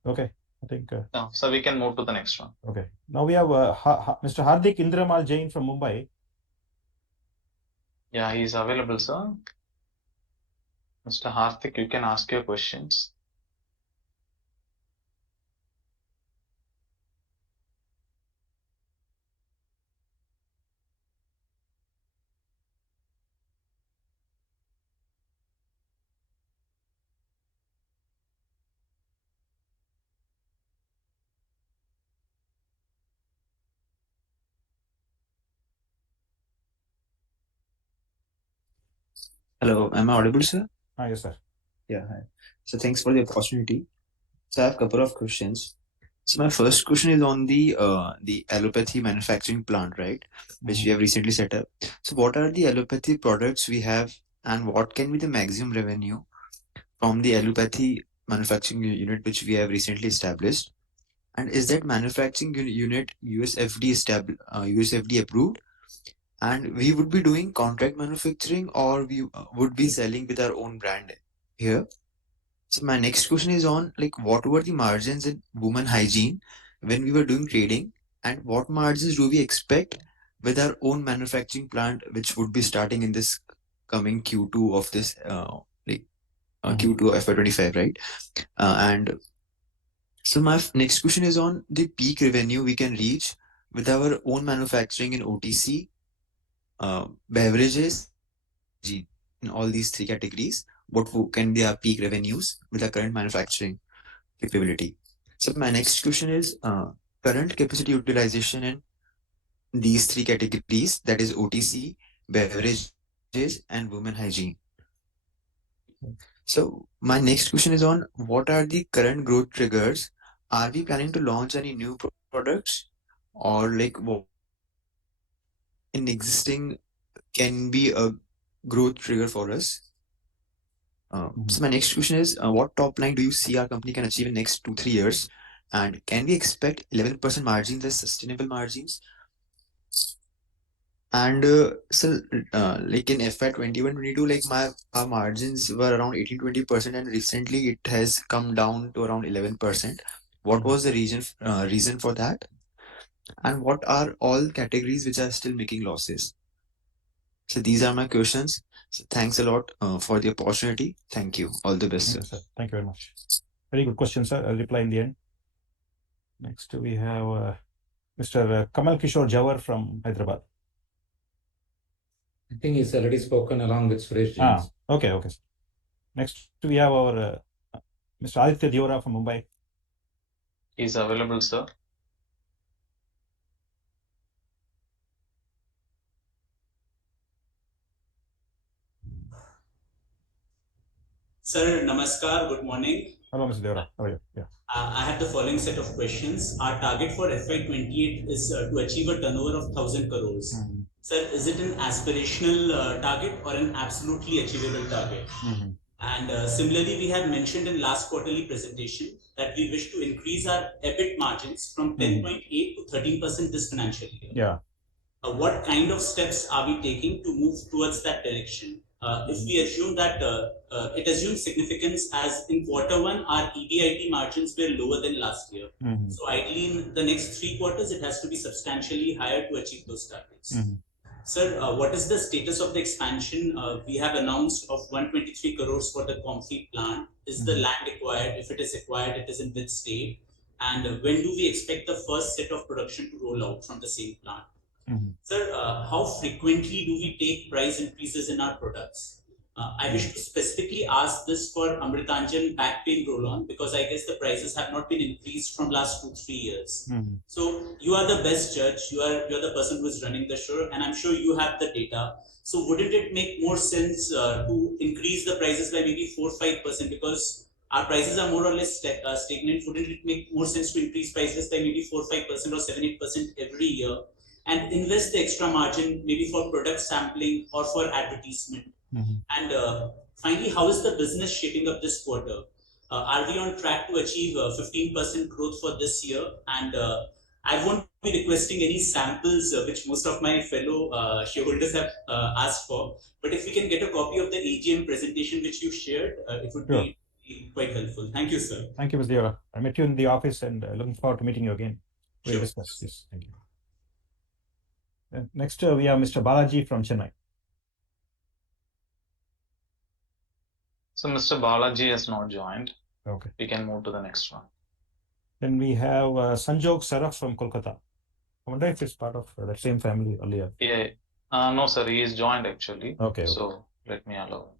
Okay, I think. No, so we can move to the next one. Okay. Now we have Mr. Hardik Indramal Jain from Mumbai. Yeah, he is available, sir. Mr. Hardik, you can ask your questions. Hello, am I audible, sir? Yes, sir. Yeah, hi. So thanks for the opportunity. So I have a couple of questions. So my first question is on the allopathy manufacturing plant, right, which we have recently set up. So what are the allopathy products we have, and what can be the maximum revenue from the allopathy manufacturing unit which we have recently established? And is that manufacturing unit USFD approved? And we would be doing contract manufacturing, or we would be selling with our own brand here. So my next question is on, like, what were the margins in women hygiene when we were doing trading, and what margins do we expect with our own manufacturing plant, which would be starting in this coming Q2 of this Q2 of FY25, right? And so my next question is on the peak revenue we can reach with our own manufacturing in OTC, beverages. in all these three categories? What can be our peak revenues with the current manufacturing capability? So my next question is current capacity utilization in these three categories, that is OTC, beverages, and women hygiene. So my next question is on what are the current growth triggers? Are we planning to launch any new products, or like what in existing can be a growth trigger for us? So my next question is, what top line do you see our company can achieve in next 2-3 years, and can we expect 11% margins as sustainable margins? And like in FY 21-22, like our margins were around 18-20%, and recently it has come down to around 11%. What was the reason for that? And what are all categories which are still making losses? So these are my questions. So thanks a lot for the opportunity. Thank you. All the best, sir. Thank you very much. Very good question, sir. I'll reply in the end. Next, we have Mr. Kamal Kishore Jawar from Hyderabad. I think he's already spoken along with Suresh Jain. Okay. Sir. Next, we have our Mr. Aditya Diora from Mumbai. He's available, sir. Sir, namaskar, good morning. Hello, Mr. Deora. How are you? Yeah. I have the following set of questions. Our target for FY28 is to achieve a turnover of 1,000 crores. Sir, is it an aspirational target or an absolutely achievable target? And similarly, we have mentioned in last quarterly presentation that we wish to increase our EBIT margins from 10.8 to 13% this financial year. Yeah. What kind of steps are we taking to move towards that direction? If we assume that it assumes significance, as in Q1, our EBIT margins were lower than last year. So ideally in the next 3 quarters, it has to be substantially higher to achieve those targets. Sir, what is the status of the expansion? We have announced of 123 crores for the concrete plant. Is the land acquired? If it is acquired, it is in which state? And when do we expect the first set of production to roll out from the same plant? Sir, how frequently do we take price increases in our products? I wish to specifically ask this for Amrutanjan back pain roll-on, because I guess the prices have not been increased from last 2-3 years. So you are the best judge. You're the person who is running the show, and I'm sure you have the data. So wouldn't it make more sense to increase the prices by maybe 4-5%, because our prices are more or less stagnant? Wouldn't it make more sense to increase prices by maybe 4-5% or 7-8% every year, and invest the extra margin maybe for product sampling or for advertisement? And finally, how is the business shaping up this quarter? Are we on track to achieve 15% growth for this year? And I won't be requesting any samples, which most of my fellow shareholders have asked for. But if we can get a copy of the AGM presentation which you shared, it would be quite helpful. Thank you, sir. Thank you, Mr. Deora. I met you in the office, and looking forward to meeting you again. We'll discuss this. Thank you. Next, we have Mr. Balaji from Chennai. So Mr. Balaji has not joined. Okay. We can move to the next one. Then we have Sanjog Saraf from Kolkata. I wonder if it's part of the same family earlier. Yeah. No, sir. He is joined actually. Okay. So let me allow him.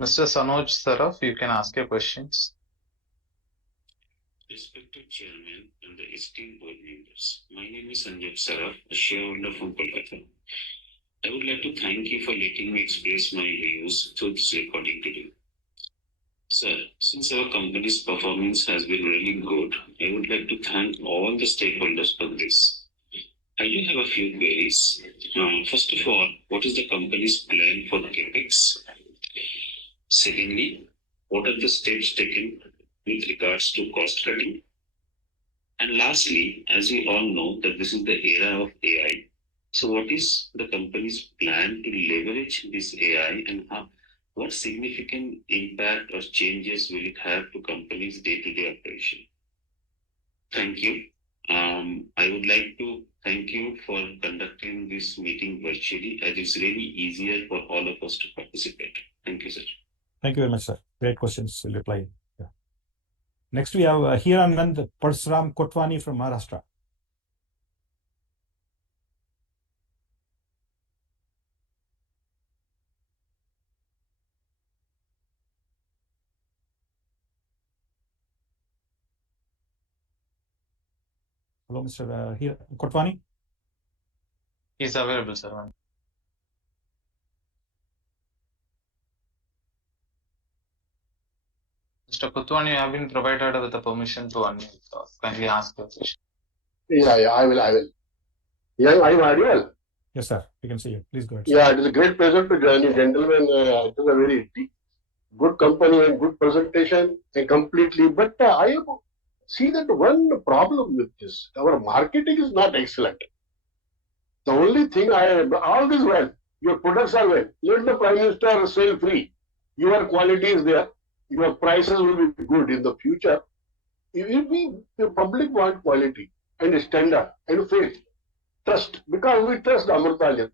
Mr. Sanoj Saraf, you can ask your questions. Respected Chairman and the esteemed board members, my name is Sanjay Saraf, a shareholder from Kolkata. I would like to thank you for letting me express my views through this recording today. Sir, since our company's performance has been really good, I would like to thank all the stakeholders for this. I do have a few queries. First of all, what is the company's plan for CapEx? Secondly, what are the steps taken with regards to cost cutting? And lastly, as we all know that this is the era of AI, so what is the company's plan to leverage this AI, and what significant impact or changes will it have to company's day-to-day operation? Thank you. I would like to thank you for conducting this meeting virtually, as it's really easier for all of us to participate. Thank you, sir. Thank you very much, sir. Great questions. We'll reply. Yeah. Next, we have Hiranand Parsuram Kotwani from Maharashtra. Hello, Mr. Kotwani. He's available, sir. Mr. Kutwani, you have been provided with the permission to unmute. Kindly ask your question. Yeah, I will. Yeah, I'm audible. Yes, sir. We can see you. Please go ahead. Yeah, it is a great pleasure to join you, gentlemen. It is a very good company and good presentation, and completely. But I see that one problem with this: our marketing is not excellent. The only thing all this well, your products are well. Let the Prime Minister sell free. Your quality is there. Your prices will be good in the future. The public want quality and standard and faith, trust, because we trust Amrutanjan.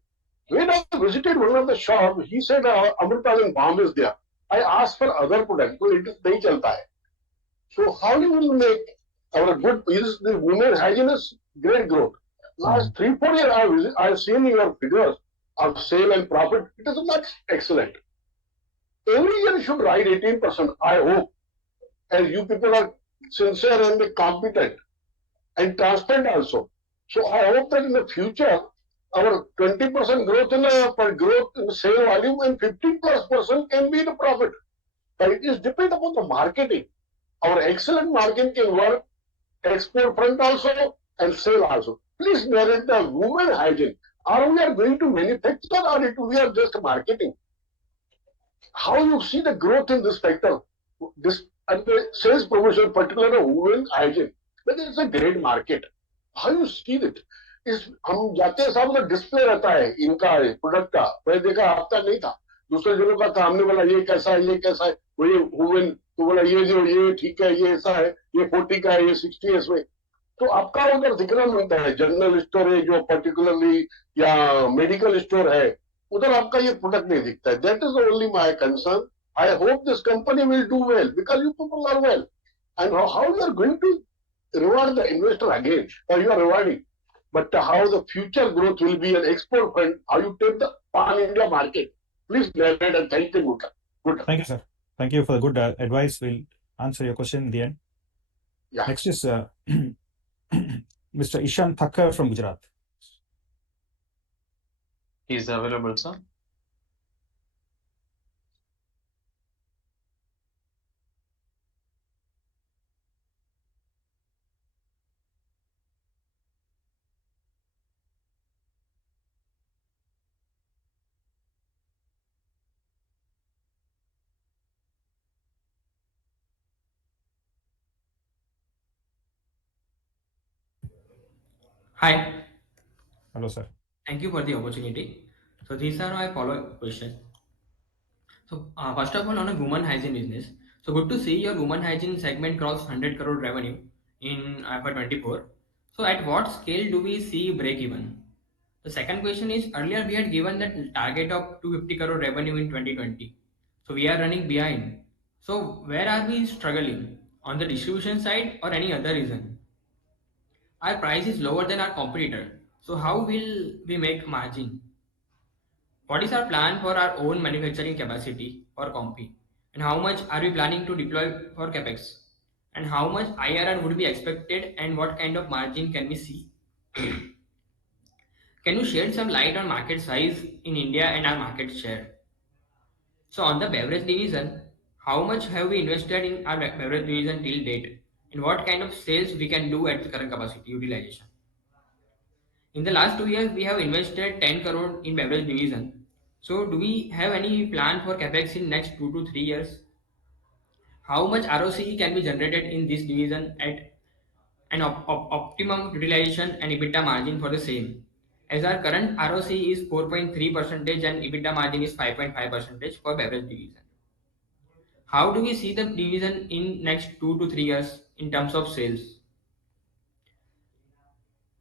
When I visited one of the shop, he said Amrutanjan balm is there. I asked for other product, but it is nahi chalta hai. So how you will make our good? Is the women hygiene is great growth. Last 3-4 years, I have seen your figures of sale and profit. It is not excellent. Every year you should write 18%. I hope, and you people are sincere and competent and transparent also. So I hope that in the future, our 20% growth in sale volume and 15+% can be the profit. But it is depend upon the marketing. Our excellent marketing can work export front also and sale also. Please narrate the women hygiene. Are we are going to manufacture or we are just marketing? How you see the growth in this sector? This and the sales promotion, particularly women hygiene. But it's a great market. How you see it? इस हम जाते हैं साहब, display रहता है इनका product का, मैं देखा हफ्ता नहीं था, दूसरे जगहों का काम नहीं, बोला ये कैसा है, वो ये वुमेन तो बोला ये जो ये ठीक है, ये ऐसा है, ये 40 का है, ये 60 है इसमें। तो आपका उधर दिखना मिलता है, जनरल स्टोर है जो पर्टिकुलरली या मेडिकल स्टोर है, उधर आपका ये प्रोडक्ट नहीं दिखता है. That is only my concern. I hope this company will do well because you people are well. And how you are going to reward the investor again, or you are rewarding, but how the future growth will be an export fund, how you take the pan-India market. Please narrate and thank you. Good. Thank you, sir. Thank you for the good advice. We'll answer your question in the end. Yeah. Next is Mr. Ishan Thakkar from Gujarat. He is available, sir. Hi. Hello, sir. Thank you for the opportunity. So these are my follow-up questions. So first of all, on a woman hygiene business, so good to see your woman hygiene segment cross 100 crore revenue in FY24. So at what scale do we see break even? The second question is, earlier we had given that target of 250 crore revenue in 2020. So we are running behind. So where are we struggling? On the distribution side or any other reason? Our price is lower than our competitor. So how will we make margin? What is our plan for our own manufacturing capacity or compy? And how much are we planning to deploy for capex? And how much IRR would be expected and what kind of margin can we see? Can you shed some light on market size in India and our market share? So on the beverage division, how much have we invested in our beverage division till date? And what kind of sales we can do at the current capacity utilization? In the last 2 years, we have invested 10 crore in beverage division. So do we have any plan for capex in next 2 to 3 years? How much ROCE can be generated in this division at an optimum utilization and EBITDA margin for the same? As our current ROCE is 4.3% and EBITDA margin is 5.5% for beverage division. How do we see the division in next 2 to 3 years in terms of sales?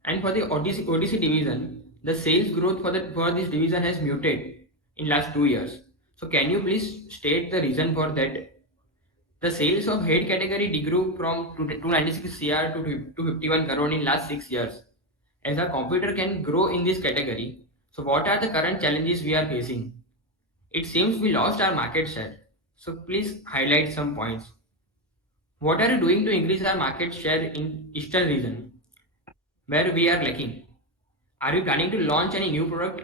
And for the OTC division, the sales growth for this division has muted in last 2 years. So can you please state the reason for that? The sales of head category degrew from 296 CR to 251 crore in last 6 years. As a competitor can grow in this category, so what are the current challenges we are facing? It seems we lost our market share. So please highlight some points. What are you doing to increase our market share in Eastern region where we are lacking? Are you planning to launch any new product?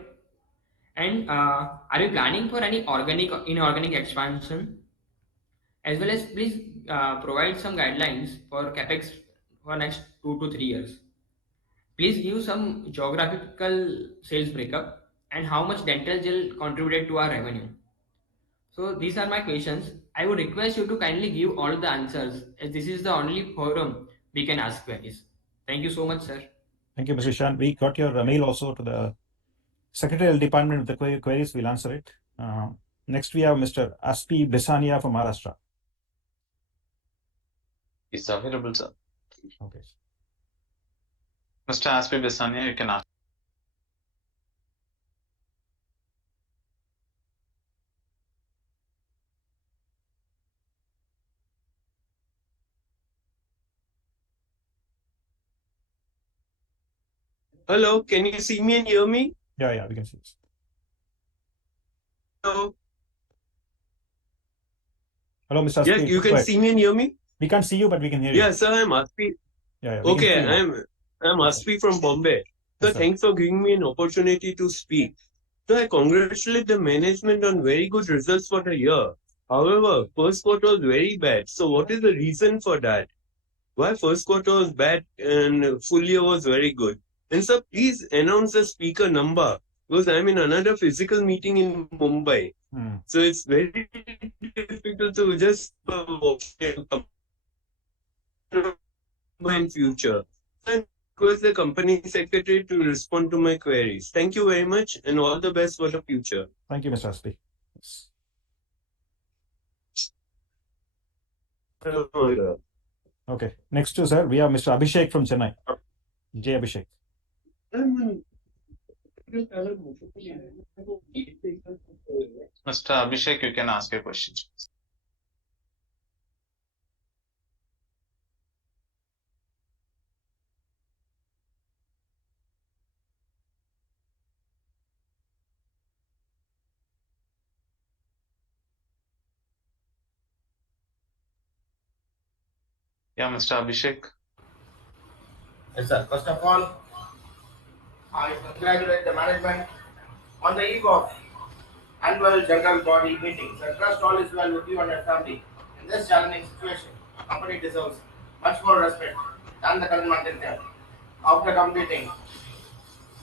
And are you planning for any organic or inorganic expansion? As well as please provide some guidelines for capex for next 2 to 3 years. Please give some geographical sales breakup and how much dental gel contributed to our revenue. So these are my questions. I would request you to kindly give all the answers as this is the only forum we can ask queries. Thank you so much, sir. Thank you, Mr. Ishan. We got your mail also to the Secretarial Department with the queries. We'll answer it. Next, we have Mr. Aspi Bisania from Maharashtra. Is available, sir. Okay. Mr. Aspi Bisania, you can ask. Hello, can you see me and hear me? Yeah, we can see this. Hello. Hello, Mr. Aspi. Yeah, you can see me and hear me? We can't see you, but we can hear you. Yeah, sir, I'm Aspi. Yeah, okay, I'm Aspi from Bombay. So Yes, sir. thanks for giving me an opportunity to speak. So I congratulate the management on very good results for the year. However, first quarter was very bad. So what is the reason for that? Why first quarter was bad and full year was very good? And sir, please announce the speaker number because I'm in another physical meeting in Mumbai. So it's very difficult to just in future. And request the company secretary to respond to my queries. Thank you very much and all the best for the future. Thank you, Mr. Aspi. Yes. Okay. Next, sir, we have Mr. Abhishek from Chennai. J. Abhishek. Mr. Abhishek, you can ask your questions. Yeah, Mr. Abhishek. Yes, sir. First of all, I congratulate the management on the eve of annual general body meetings. I trust all is well with you and your family. In this challenging situation, the company deserves much more respect than the current management. After completing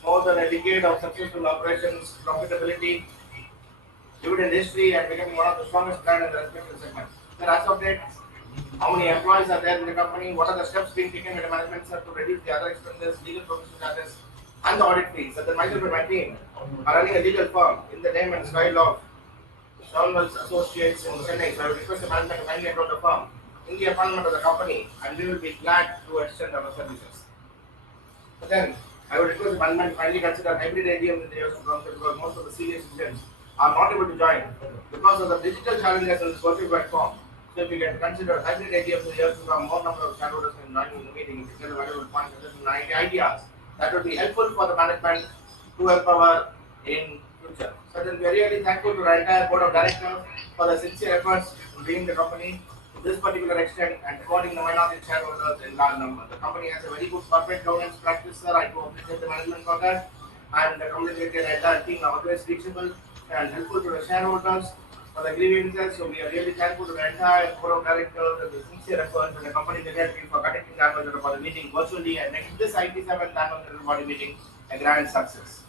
more than a decade of successful operations, profitability, dividend history, and becoming one of the strongest brands in the respective segment. Sir, as of date, how many employees are there in the company? What are the steps being taken by the management, sir, to reduce the other expenses, legal professional charges, and the audit fees? That myself and my team are running a legal firm in the name and style of Stonewall's Associates in Chennai. So I would request the management to kindly approach the firm in the appointment of the company, and we will be glad to extend our services. But then, I would request the management to kindly consider hybrid AGM in the years to come because most of the senior citizens are not able to join because of the digital challenges in this virtual platform. So if we can consider hybrid AGM in the years to come, more number of shareholders can join in the meeting, if you get valuable points and ideas, that would be helpful for the management to empower in future. So then we are really thankful to the entire board of directors for the sincere efforts in bringing the company to this particular extent and rewarding the minority shareholders in large number. The company has a very good corporate governance practice, sir. I do appreciate the management for that. And the communicated the entire team are always reachable and helpful to the shareholders for the grievances. So we are really thankful to the entire board of directors and the sincere efforts and the company secretary for conducting the annual general body meeting virtually and making this 87th annual general body meeting a grand success.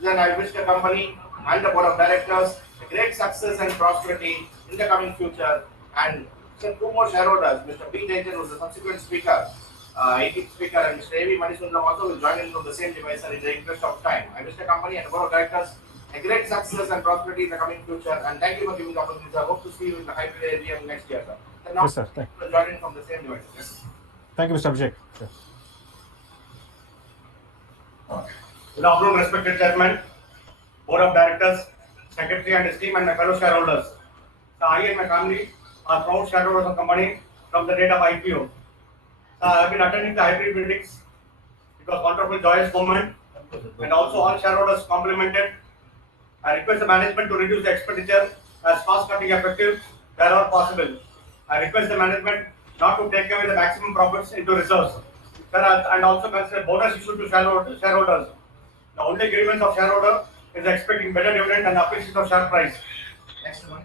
Then I wish the company and the board of directors a great success and prosperity in the coming future. And so two more shareholders, Mr. P. Jajan, who is the subsequent speaker, 18th speaker, and Mr. A.V. Madisundram also will join in from the same device in the interest of time. I wish the company and the board of directors a great success and prosperity in the coming future. And thank you for giving the opportunity. I hope to see you in the hybrid AGM next year, sir. Yes, sir. Join in from the same device. Yes. Thank you, Mr. Abhishek. Yeah. Good afternoon, respected Chairman, Board of Directors, Secretary and his team, and my fellow shareholders. So I and my family are proud shareholders of the company from the date of IPO. I have been attending the hybrid meetings. It was wonderful, joyous moment, and also all shareholders complimented. I request the management to reduce the expenditure as cost-cutting effective wherever possible. I request the management not to take away the maximum profits into reserves. Sir, and also consider bonus issue to shareholders. The only grievance of shareholder is expecting better dividend and appreciation of share price. Next one.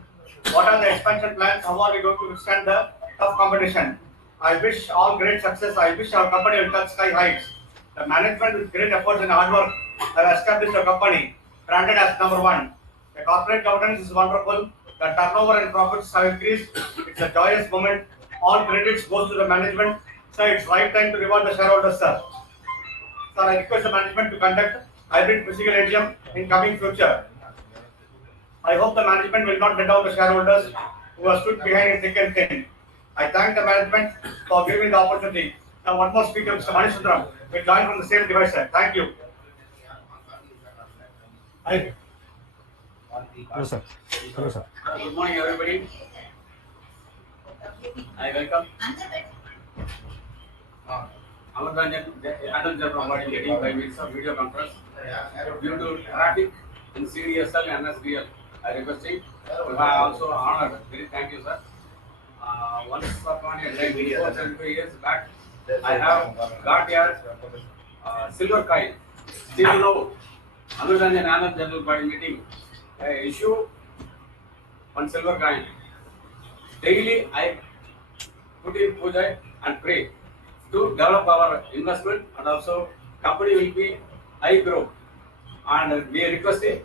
What are the expansion plans? How are we going to withstand the tough competition? I wish all great success. I wish our company will touch sky heights. The management with great efforts and hard work have established a company branded as number one. The corporate governance is wonderful. The turnover and profits have increased. It's a joyous moment. All credits goes to the management. So it's right time to reward the shareholders, sir. Sir, I request the management to conduct hybrid physical AGM in coming future. I hope the management will not let down the shareholders who have stood behind in thick and thin. I thank the management for giving the opportunity. Now, one more speaker, Mr. Manisundram, will join from the same device, sir. Thank you. Hello, sir. Hello, sir. Good morning, everybody. I welcome. Amrutanjan, handle from getting by means of video conference. Due to traffic in CDSL and NSDL, I requesting. I also honored. Very thank you, sir. Once upon a time, before 25 years back, I have got a silver coin. Still now, Amrutanjan annual general body meeting, I issue one silver coin. Daily, I put in puja and pray to develop our investment, and also company will be high growth. And we are requesting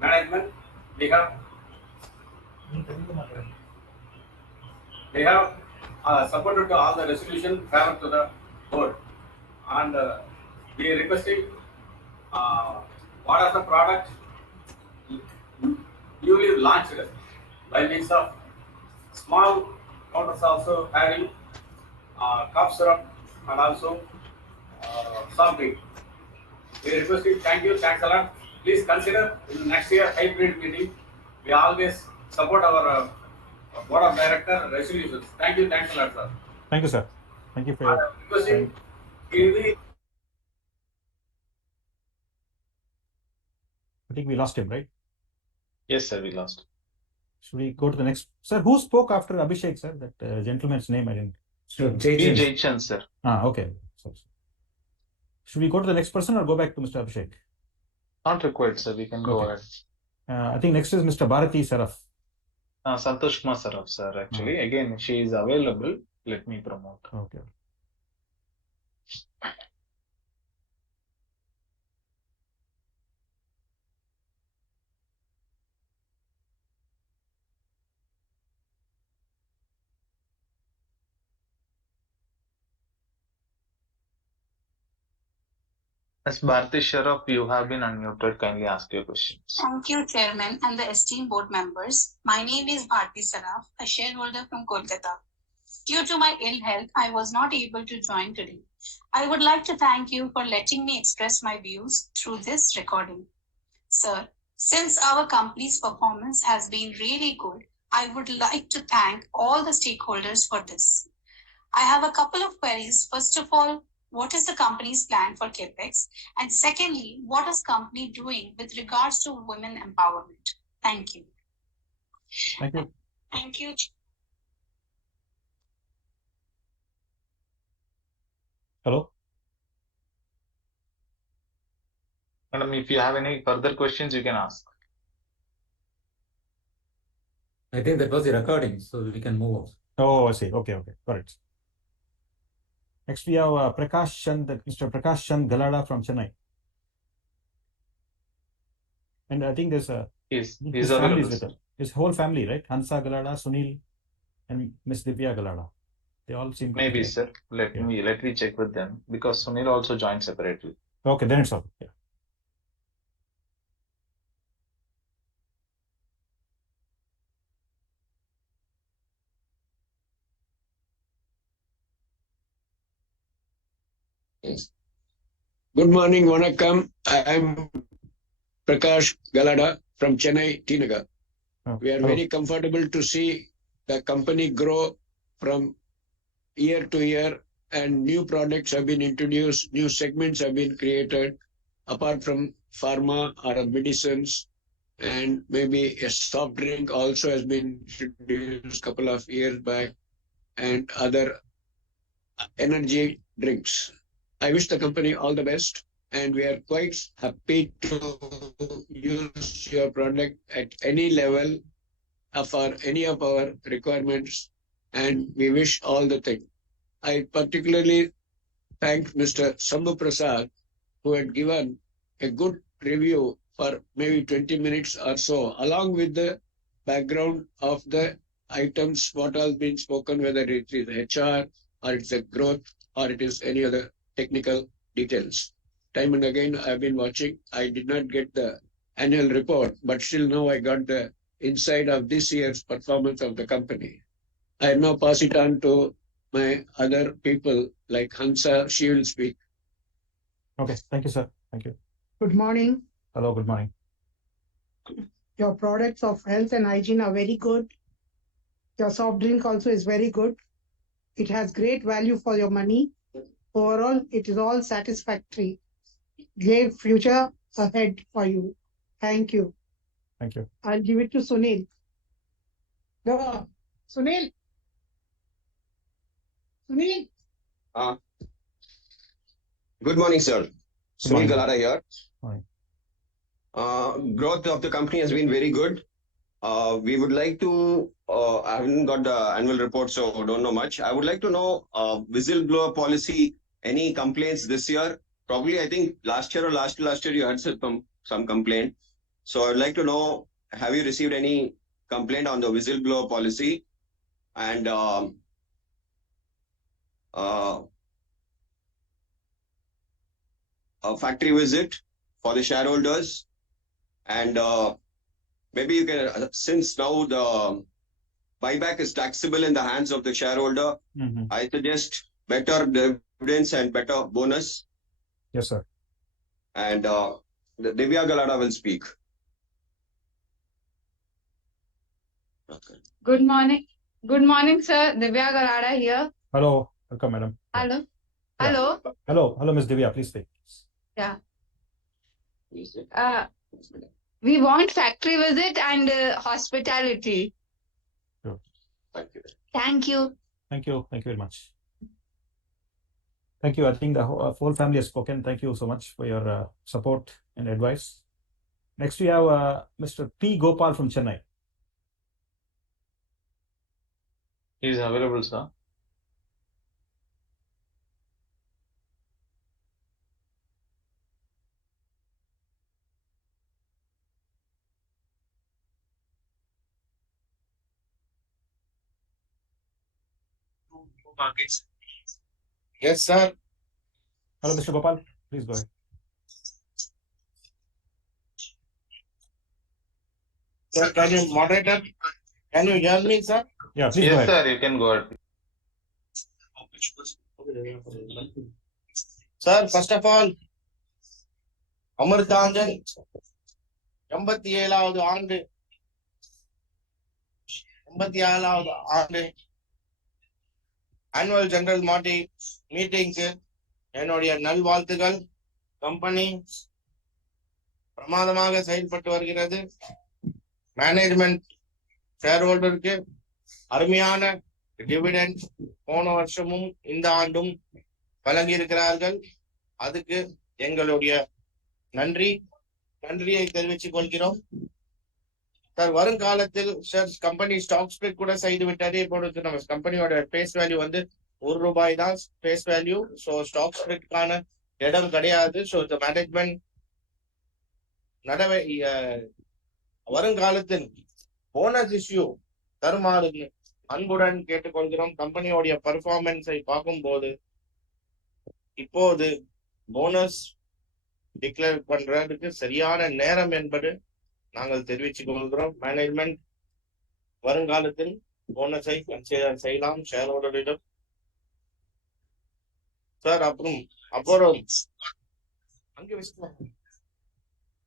management, we have supported to all the resolution favor to the board, and we are requesting what are the products newly launched by means of small counters also having cough syrup and also soft drink. We are requesting, thank you, thanks a lot. Please consider in the next year hybrid meeting. We always support our board of director resolutions. Thank you, thanks a lot, sir. Thank you, sir. Thank you for your Requesting, I think we lost him, right? Yes, sir, we lost. Should we go to the next? Sir, who spoke after Abhishek, sir? That gentleman's name I didn't. P. Jaychan, sir. Okay. So, should we go to the next person or go back to Mr. Abhishek? Not required, sir. We can go Okay. ahead. I think next is Mr. Bharati Saraf. Santosh Kumar Saraf, sir. Actually, again, she is available. Let me promote. Okay. Ms. Bharti Sharaf, you have been unmuted. Kindly ask your questions. Thank you, Chairman and the esteemed board members. My name is Bharti Saraf, a shareholder from Kolkata. Due to my ill health, I was not able to join today. I would like to thank you for letting me express my views through this recording. Sir, since our company's performance has been really good, I would like to thank all the stakeholders for this. I have a couple of queries. First of all, what is the company's plan for CapEx? And secondly, what is company doing with regards to women empowerment? Thank you. Thank you. Thank you. Hello. Madam, if you have any further questions, you can ask. I think that was the recording, so we can move on. Oh, I see. Okay. Got it. Next, we have Mr. Prakash Chand Galada from Chennai. And I think there's He's his family is available. with us. His whole family, right? Hansa Galada, Sunil, and Miss Divya Galada. They all seem to be Maybe, there. sir. Let me check with them because Sunil also joined separately. Okay, then it's all. Yeah. Good morning, Vanakkam. I am Prakash Galada from Chennai, T Nagar. We are very comfortable to see the company grow from year to year, and new products have been introduced, new segments have been created, apart from pharma or medicines, and maybe a soft drink also has been introduced a couple of years back, and other energy drinks. I wish the company all the best, and we are quite happy to use your product at any level for any of our requirements, and we wish all the thing. I particularly thank Mr. Sambhu Prasad, who had given a good review for maybe 20 minutes or so, along with the background of the items, what has been spoken, whether it is HR or it's a growth or it is any other technical details. Time and again, I've been watching. I did not get the annual report, but still now I got the inside of this year's performance of the company. I now pass it on to my other people like Hansa. She will speak. Okay, thank you, sir. Thank you. Good morning. Hello, good morning. Your products of health and hygiene are very good. Your soft drink also is very good. It has great value for your money. Overall, it is all satisfactory. Great future ahead for you. Thank you. Thank you. I'll give it to Sunil. Go. Sunil. Sunil. Good morning, sir. Sunil morning. Galada here. Morning. Growth of the company has been very good. We would like to, I haven't got the annual report, so don't know much. I would like to know whistleblower policy, any complaints this year? Probably, I think last year or last year you had some complaint. So I'd like to know, have you received any complaint on the whistleblower policy? And a factory visit for the shareholders, and maybe you can, since now the buyback is taxable in the hands of the shareholder, I suggest better dividends and better bonus. Yes, sir. And the Divya Galada will speak. Good morning. Good morning, sir. Divya Galada here. Hello, welcome, madam. Hello. Yeah. Hello. Hello, Miss Divya, please speak. Yeah. We want factory visit and hospitality. Sure. Thank you. Thank you. Thank you. Thank you very much. Thank you. I think the whole family has spoken. Thank you so much for your support and advice. Next, we have Mr. P. Gopal from Chennai. He is available, sir. Yes, sir. Hello, Mr. Gopal. Please go ahead. Sir, can you moderator? Can you hear me, sir? Yeah, please go Yes, ahead. sir, you can go ahead. Sir, first of all, Amrutanjan 87வது ஆண்டு 87வது ஆண்டு annual general மீட்டிங்க்கு என்னுடைய நல்வாழ்த்துகள். Company பிரமாதமாக செயல்பட்டு வருகிறது. Management ஷேர்ஹோல்டருக்கு அருமையான dividend போன வருஷமும் இந்த ஆண்டும் வழங்கி இருக்கிறார்கள். அதுக்கு எங்களுடைய நன்றியை தெரிவித்துக் கொள்கிறோம். சார், வருங்காலத்தில் சார் கம்பெனி ஸ்டாக் ஸ்பிளிட் கூட செய்து விட்டாரு. இப்பொழுது நம்ம கம்பெனியோட பேஸ் வேல்யூ வந்து ₹1 தான் பேஸ் வேல்யூ. ஸோ ஸ்டாக் ஸ்பிளிட்கான இடம் கிடையாது. ஸோ இந்த மேனேஜ்மெண்ட் வருங்காலத்தில் போனஸ் இஷ்யூ தருமாறு அன்புடன் கேட்டுக்கொள்கிறோம். கம்பெனியோடைய பர்ஃபார்மன்ஸை பார்க்கும்போது இப்போது போனஸ் டிக்ளேர் பண்றதுக்கு சரியான நேரம் என்பது நாங்கள் தெரிவித்துக் கொள்கிறோம். மேனேஜ்மெண்ட் வருங்காலத்தில் போனஸை கன்சிடர் செய்யலாம் ஷேர்ஹோல்டரிடம். சார், அப்புறம்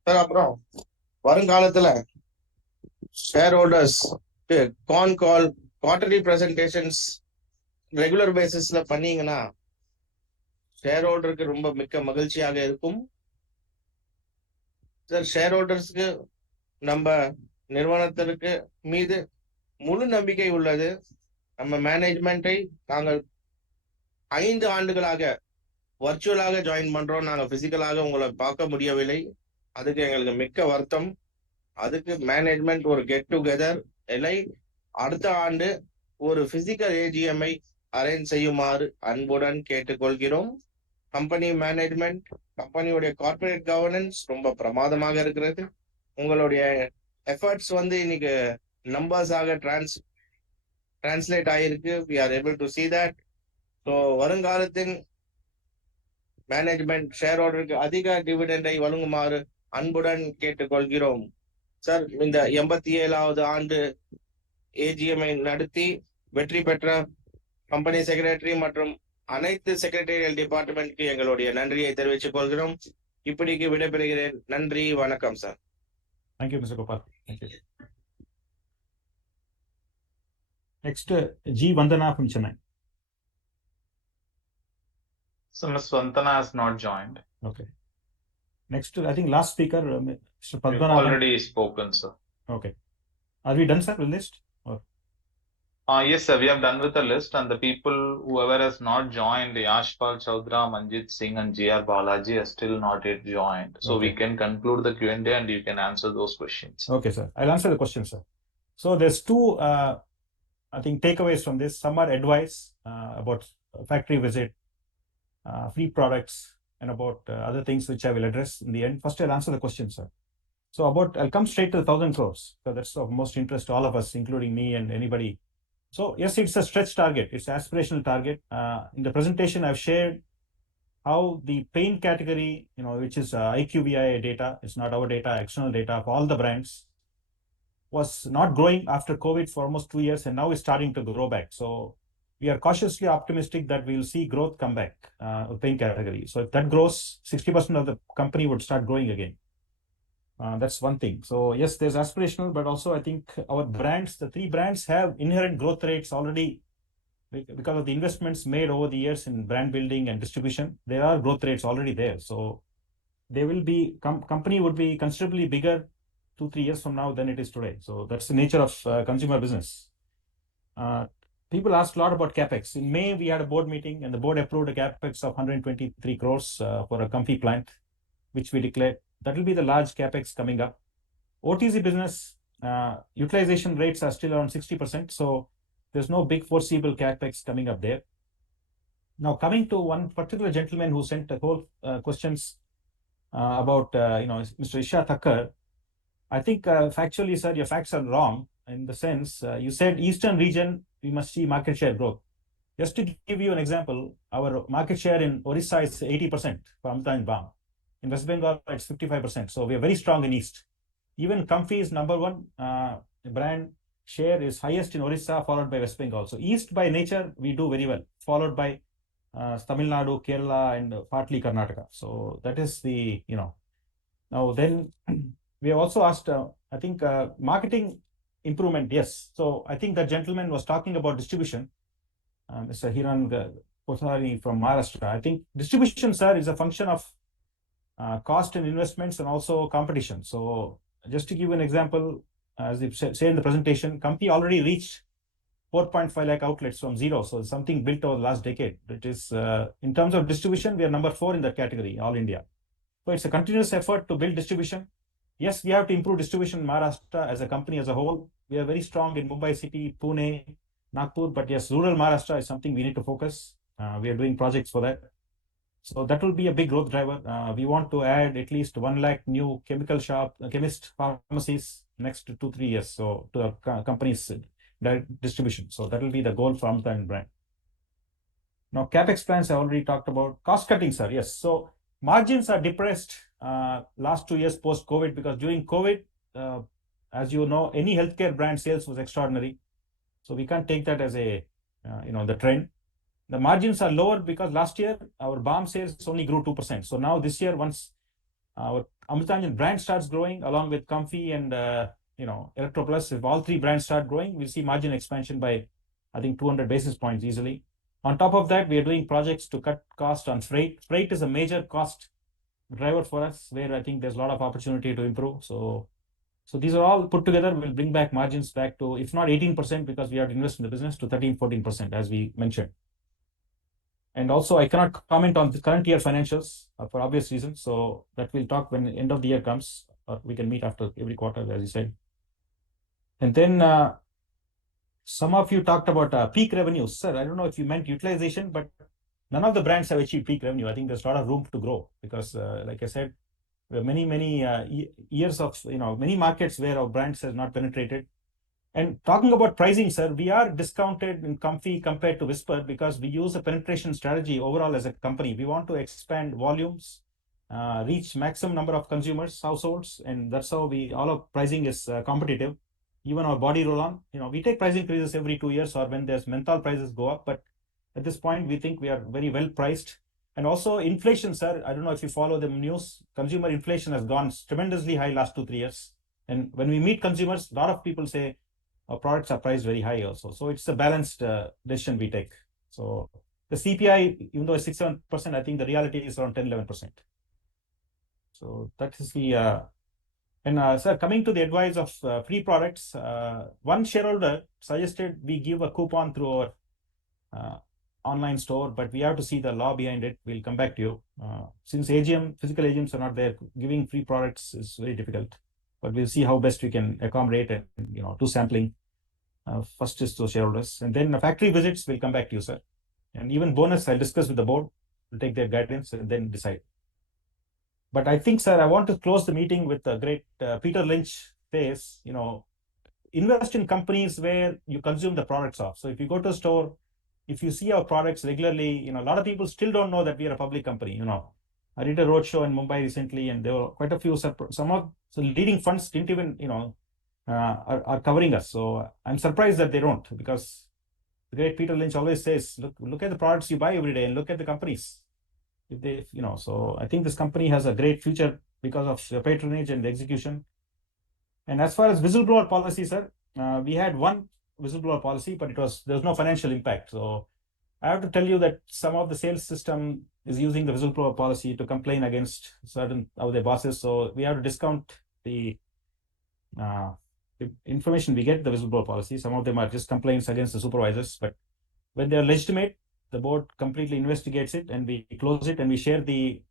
சார் அப்புறம் வருங்காலத்துல ஷேர் ஹோல்டர்ஸ் கால் குவார்டர்லி பிரசன்டேஷன்ஸ் ரெகுலர் பேசிஸ்ல பண்ணீங்கன்னா ஷேர் ஹோல்டருக்கு ரொம்ப மிக்க மகிழ்ச்சியாக இருக்கும். சார் ஷேர் ஹோல்டர்ஸ்க்கு நம்ம நிறுவனத்திற்கு மீது முழு நம்பிக்கை உள்ளது. நம்ம மேனேஜ்மெண்ட்டை நாங்கள் 5 ஆண்டுகளாக வர்ச்சுவலாக ஜாயின் பண்றோம். நாங்க பிசிக்கலாக உங்களை பார்க்க முடியவில்லை. அதுக்கு எங்களுக்கு மிக்க வருத்தம். அதுக்கு மேனேஜ்மெண்ட் ஒரு கெட் டுகெதர் இல்லை அடுத்த ஆண்டு ஒரு பிசிக்கல் ஏஜிஎம்ஐ அரேஞ்ச் செய்யுமாறு அன்புடன் கேட்டுக்கொள்கிறோம். கம்பெனி மேனேஜ்மெண்ட், கம்பெனியுடைய கார்பரேட் கவர்னன்ஸ் ரொம்ப பிரமாதமாக இருக்கிறது. உங்களுடைய எஃபர்ட்ஸ் இன்னைக்கு நம்பர்ஸாக டிரான்ஸ்லேட் ஆகிருக்கு. we are able to see that. So வருங்காலத்தின் மேனேஜ்மெண்ட் ஷேர் ஹோல்டருக்கு அதிக டிவிடெண்டை வழங்குமாறு அன்புடன் கேட்டுக்கொள்கிறோம். சார் இந்த 87வது ஆண்டு ஏஜிஎம்ஐ நடத்தி வெற்றி பெற்ற கம்பெனி செக்ரட்டரி மற்றும் அனைத்து செக்ரட்டரியல் டிபார்ட்மெண்ட்க்கு எங்களுடைய நன்றியை தெரிவித்துக் கொள்கிறோம். இப்படிக்கு விடைபெறுகிறேன். நன்றி, வணக்கம் sir. Thank you mister Gopal. Thank you. Next G Vandana from Chennai. So Ms. Vandana has not joined. Okay. Next, I think last speaker, Mr. We've Padmanabhan. already spoken, sir. Okay. Are we done, sir, with list? Or? Yes, sir. We have done with the list, and the people, whoever has not joined, Yashpal Chaudhara, Manjit Singh, and J.R. Balaji are still not yet joined. So Okay. we can conclude the Q&A, and you can answer those questions. Okay, sir. I'll answer the question, sir. So there's two, I think, takeaways from this. Some are advice about factory visit, free products, and about other things which I will address in the end. First, I'll answer the question, sir. So I'll come straight to the 1,000 crores. So that's of most interest to all of us, including me and anybody. So yes, it's a stretch target. It's an aspirational target. In the presentation, I've shared how the paint category, which is IQVIA data, it's not our data, external data of all the brands, was not growing after COVID for almost 2 years, and now it's starting to grow back. So we are cautiously optimistic that we'll see growth come back with paint category. So if that grows, 60% of the company would start growing again. That's one thing. So yes, there's aspirational, but also I think our brands, the 3 brands, have inherent growth rates already because of the investments made over the years in brand building and distribution. There are growth rates already there. So they will be, company would be considerably bigger 2-3 years from now than it is today. So that's the nature of consumer business. People asked a lot about capex. In May, we had a board meeting and the board approved a capex of 123 crores for a Comfy plant, which we declared. That will be the large capex coming up. OTC business utilization rates are still around 60%. So there's no big foreseeable capex coming up there. Now, coming to one particular gentleman who sent a whole questions about, Mr. Isha Thakkar. I think factually, sir, your facts are wrong in the sense you said Eastern region, we must see market share growth. Just to give you an example, our market share in Orissa is 80% for Amrutanjan balm. In West Bengal, it's 55%. So we are very strong in East. Even Comfy is number 1 brand share is highest in Orissa, followed by West Bengal. So East by nature, we do very well, followed by Tamil Nadu, Kerala, and partly Karnataka. So that is the, now then we have also asked, I think marketing improvement, yes. So I think that gentleman was talking about distribution, Mr. Hiran Kothari from Maharashtra. I think distribution, sir, is a function of cost and investments and also competition. So just to give you an example, as you say in the presentation, company already reached 4.5 lakh outlets from zero. So something built over the last decade. It is, in terms of distribution, we are number 4 in that category, all India. So it's a continuous effort to build distribution. Yes, we have to improve distribution in Maharashtra as a company as a whole. We are very strong in Mumbai city, Pune, Nagpur, but yes, rural Maharashtra is something we need to focus. We are doing projects for that. So that will be a big growth driver. We want to add at least 1 lakh new chemist pharmacies next 2-3 years. So to the company's direct distribution. So that will be the goal for Amrutanjan brand. Now, capex plans I already talked about. Cost cutting, sir. Yes. So margins are depressed last 2 years post-COVID because during COVID, as you know, any healthcare brand sales was extraordinary. So we can't take that as a, the trend. The margins are lower because last year our balm sales only grew 2%. So now this year, once our Amrutanjan brand starts growing along with Comfy and Electroplus. If all three brands start growing, we'll see margin expansion by, I think, 200 basis points easily. On top of that, we are doing projects to cut cost on freight. Freight is a major cost driver for us, where I think there's a lot of opportunity to improve. So these are all put together will bring back margins back to, if not 18%, because we have to invest in the business, to 13-14%, as we mentioned. And also, I cannot comment on the current year financials for obvious reasons. So that we'll talk when the end of the year comes, or we can meet after every quarter, as you said. And then some of you talked about peak revenues. Sir, I don't know if you meant utilization, but none of the brands have achieved peak revenue. I think there's a lot of room to grow because, like I said, there are many years of, many markets where our brands has not penetrated. And talking about pricing, sir, we are discounted in Comfy compared to Whisper because we use a penetration strategy overall as a company. We want to expand volumes, reach maximum number of consumers, households, and that's how all of pricing is competitive. Even our body roll-on, we take price increases every 2 years or when there's menthol prices go up. But at this point, we think we are very well priced. And also inflation, sir, I don't know if you follow the news, consumer inflation has gone tremendously high last 2-3 years. And when we meet consumers, a lot of people say, our products are priced very high also. So it's a balanced decision we take. So the CPI, even though it's 6-7%, I think the reality is around 10-11%. So that is the, sir, coming to the advice of free products, one shareholder suggested we give a coupon through our online store, but we have to see the law behind it. We'll come back to you. Since AGM, physical AGMs are not there, giving free products is very difficult. But we'll see how best we can accommodate and, do sampling. First is to shareholders. And then factory visits, we'll come back to you, sir. And even bonus, I'll discuss with the board. We'll take their guidance and then decide. But I think, sir, I want to close the meeting with a great Peter Lynch says, invest in companies where you consume the products of. So if you go to a store, if you see our products regularly, a lot of people still don't know that we are a public company, I did a roadshow in Mumbai recently, and there were quite a few, some of the leading funds didn't even, are covering us. So I'm surprised that they don't, because the great Peter Lynch always says, look at the products you buy every day and look at the companies. If they, so I think this company has a great future because of your patronage and the execution. And as far as whistleblower policy, sir, we had one whistleblower policy, but there was no financial impact. So I have to tell you that some of the sales system is using the whistleblower policy to complain against certain of their bosses. So we have to discount the information we get the whistleblower policy. Some of them are just complaints against the supervisors, but when they are legitimate, the board completely investigates it and we close it and we share the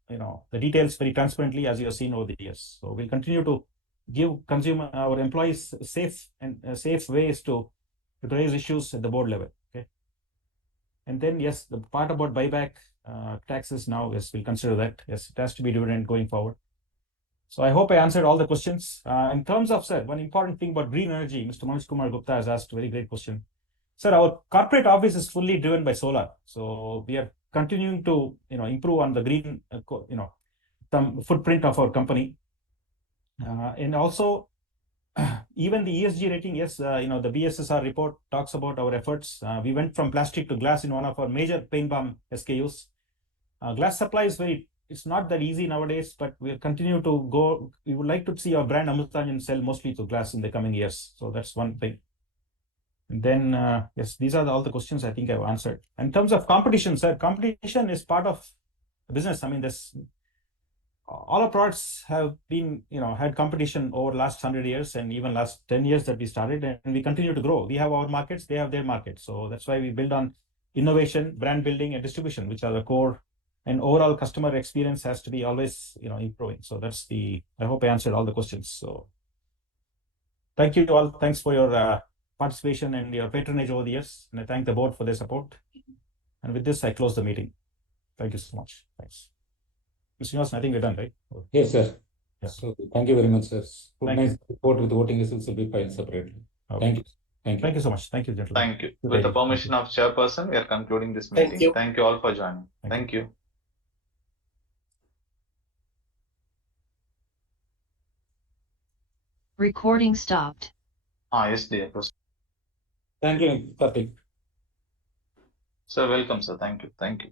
details very transparently, as you have seen over the years. So we'll continue to give our employees safe ways to raise issues at the board level. Okay. And then yes, the part about buyback taxes now, yes, we'll consider that. Yes, it has to be dividend going forward. So I hope I answered all the questions. In terms of, sir, one important thing about green energy, Mr. Manish Kumar Gupta has asked a very great question. Sir, our corporate office is fully driven by solar. So we are continuing to, improve on the green, some footprint of our company. And also, even the ESG rating, yes, the BSSR report talks about our efforts. We went from plastic to glass in one of our major paint balm SKUs. Glass supply is it's not that easy nowadays, but we'll continue to go. We would like to see our brand Amrutanjan sell mostly to glass in the coming years. So that's one thing. And then, yes, these are all the questions I think I've answered. In terms of competition, sir, competition is part of business. I mean, all our products have been, had competition over the last 100 years and even last 10 years that we started, and we continue to grow. We have our markets, they have their markets. So that's why we build on innovation, brand building, and distribution, which are the core. And overall customer experience has to be always, improving. So that's I hope I answered all the questions. So thank you all. Thanks for your participation and your patronage over the years. And I thank the board for their support. And with this, I close the meeting. Thank you so much. Thanks. Mr. Srinivasan, I think we're done, right? Yes, sir. Yeah. So thank you very much, sir. Thank Nice you. report with voting results will be filed separately. Okay. Thank you. Thank you. Thank you so much. Thank you, gentlemen. Thank you. With the permission of chairperson, we are concluding this meeting. Thank you all for joining. Thank you. Recording stopped. Yes, dear. Thank you, Karthik. Sir, welcome, sir. Thank you. Thank you.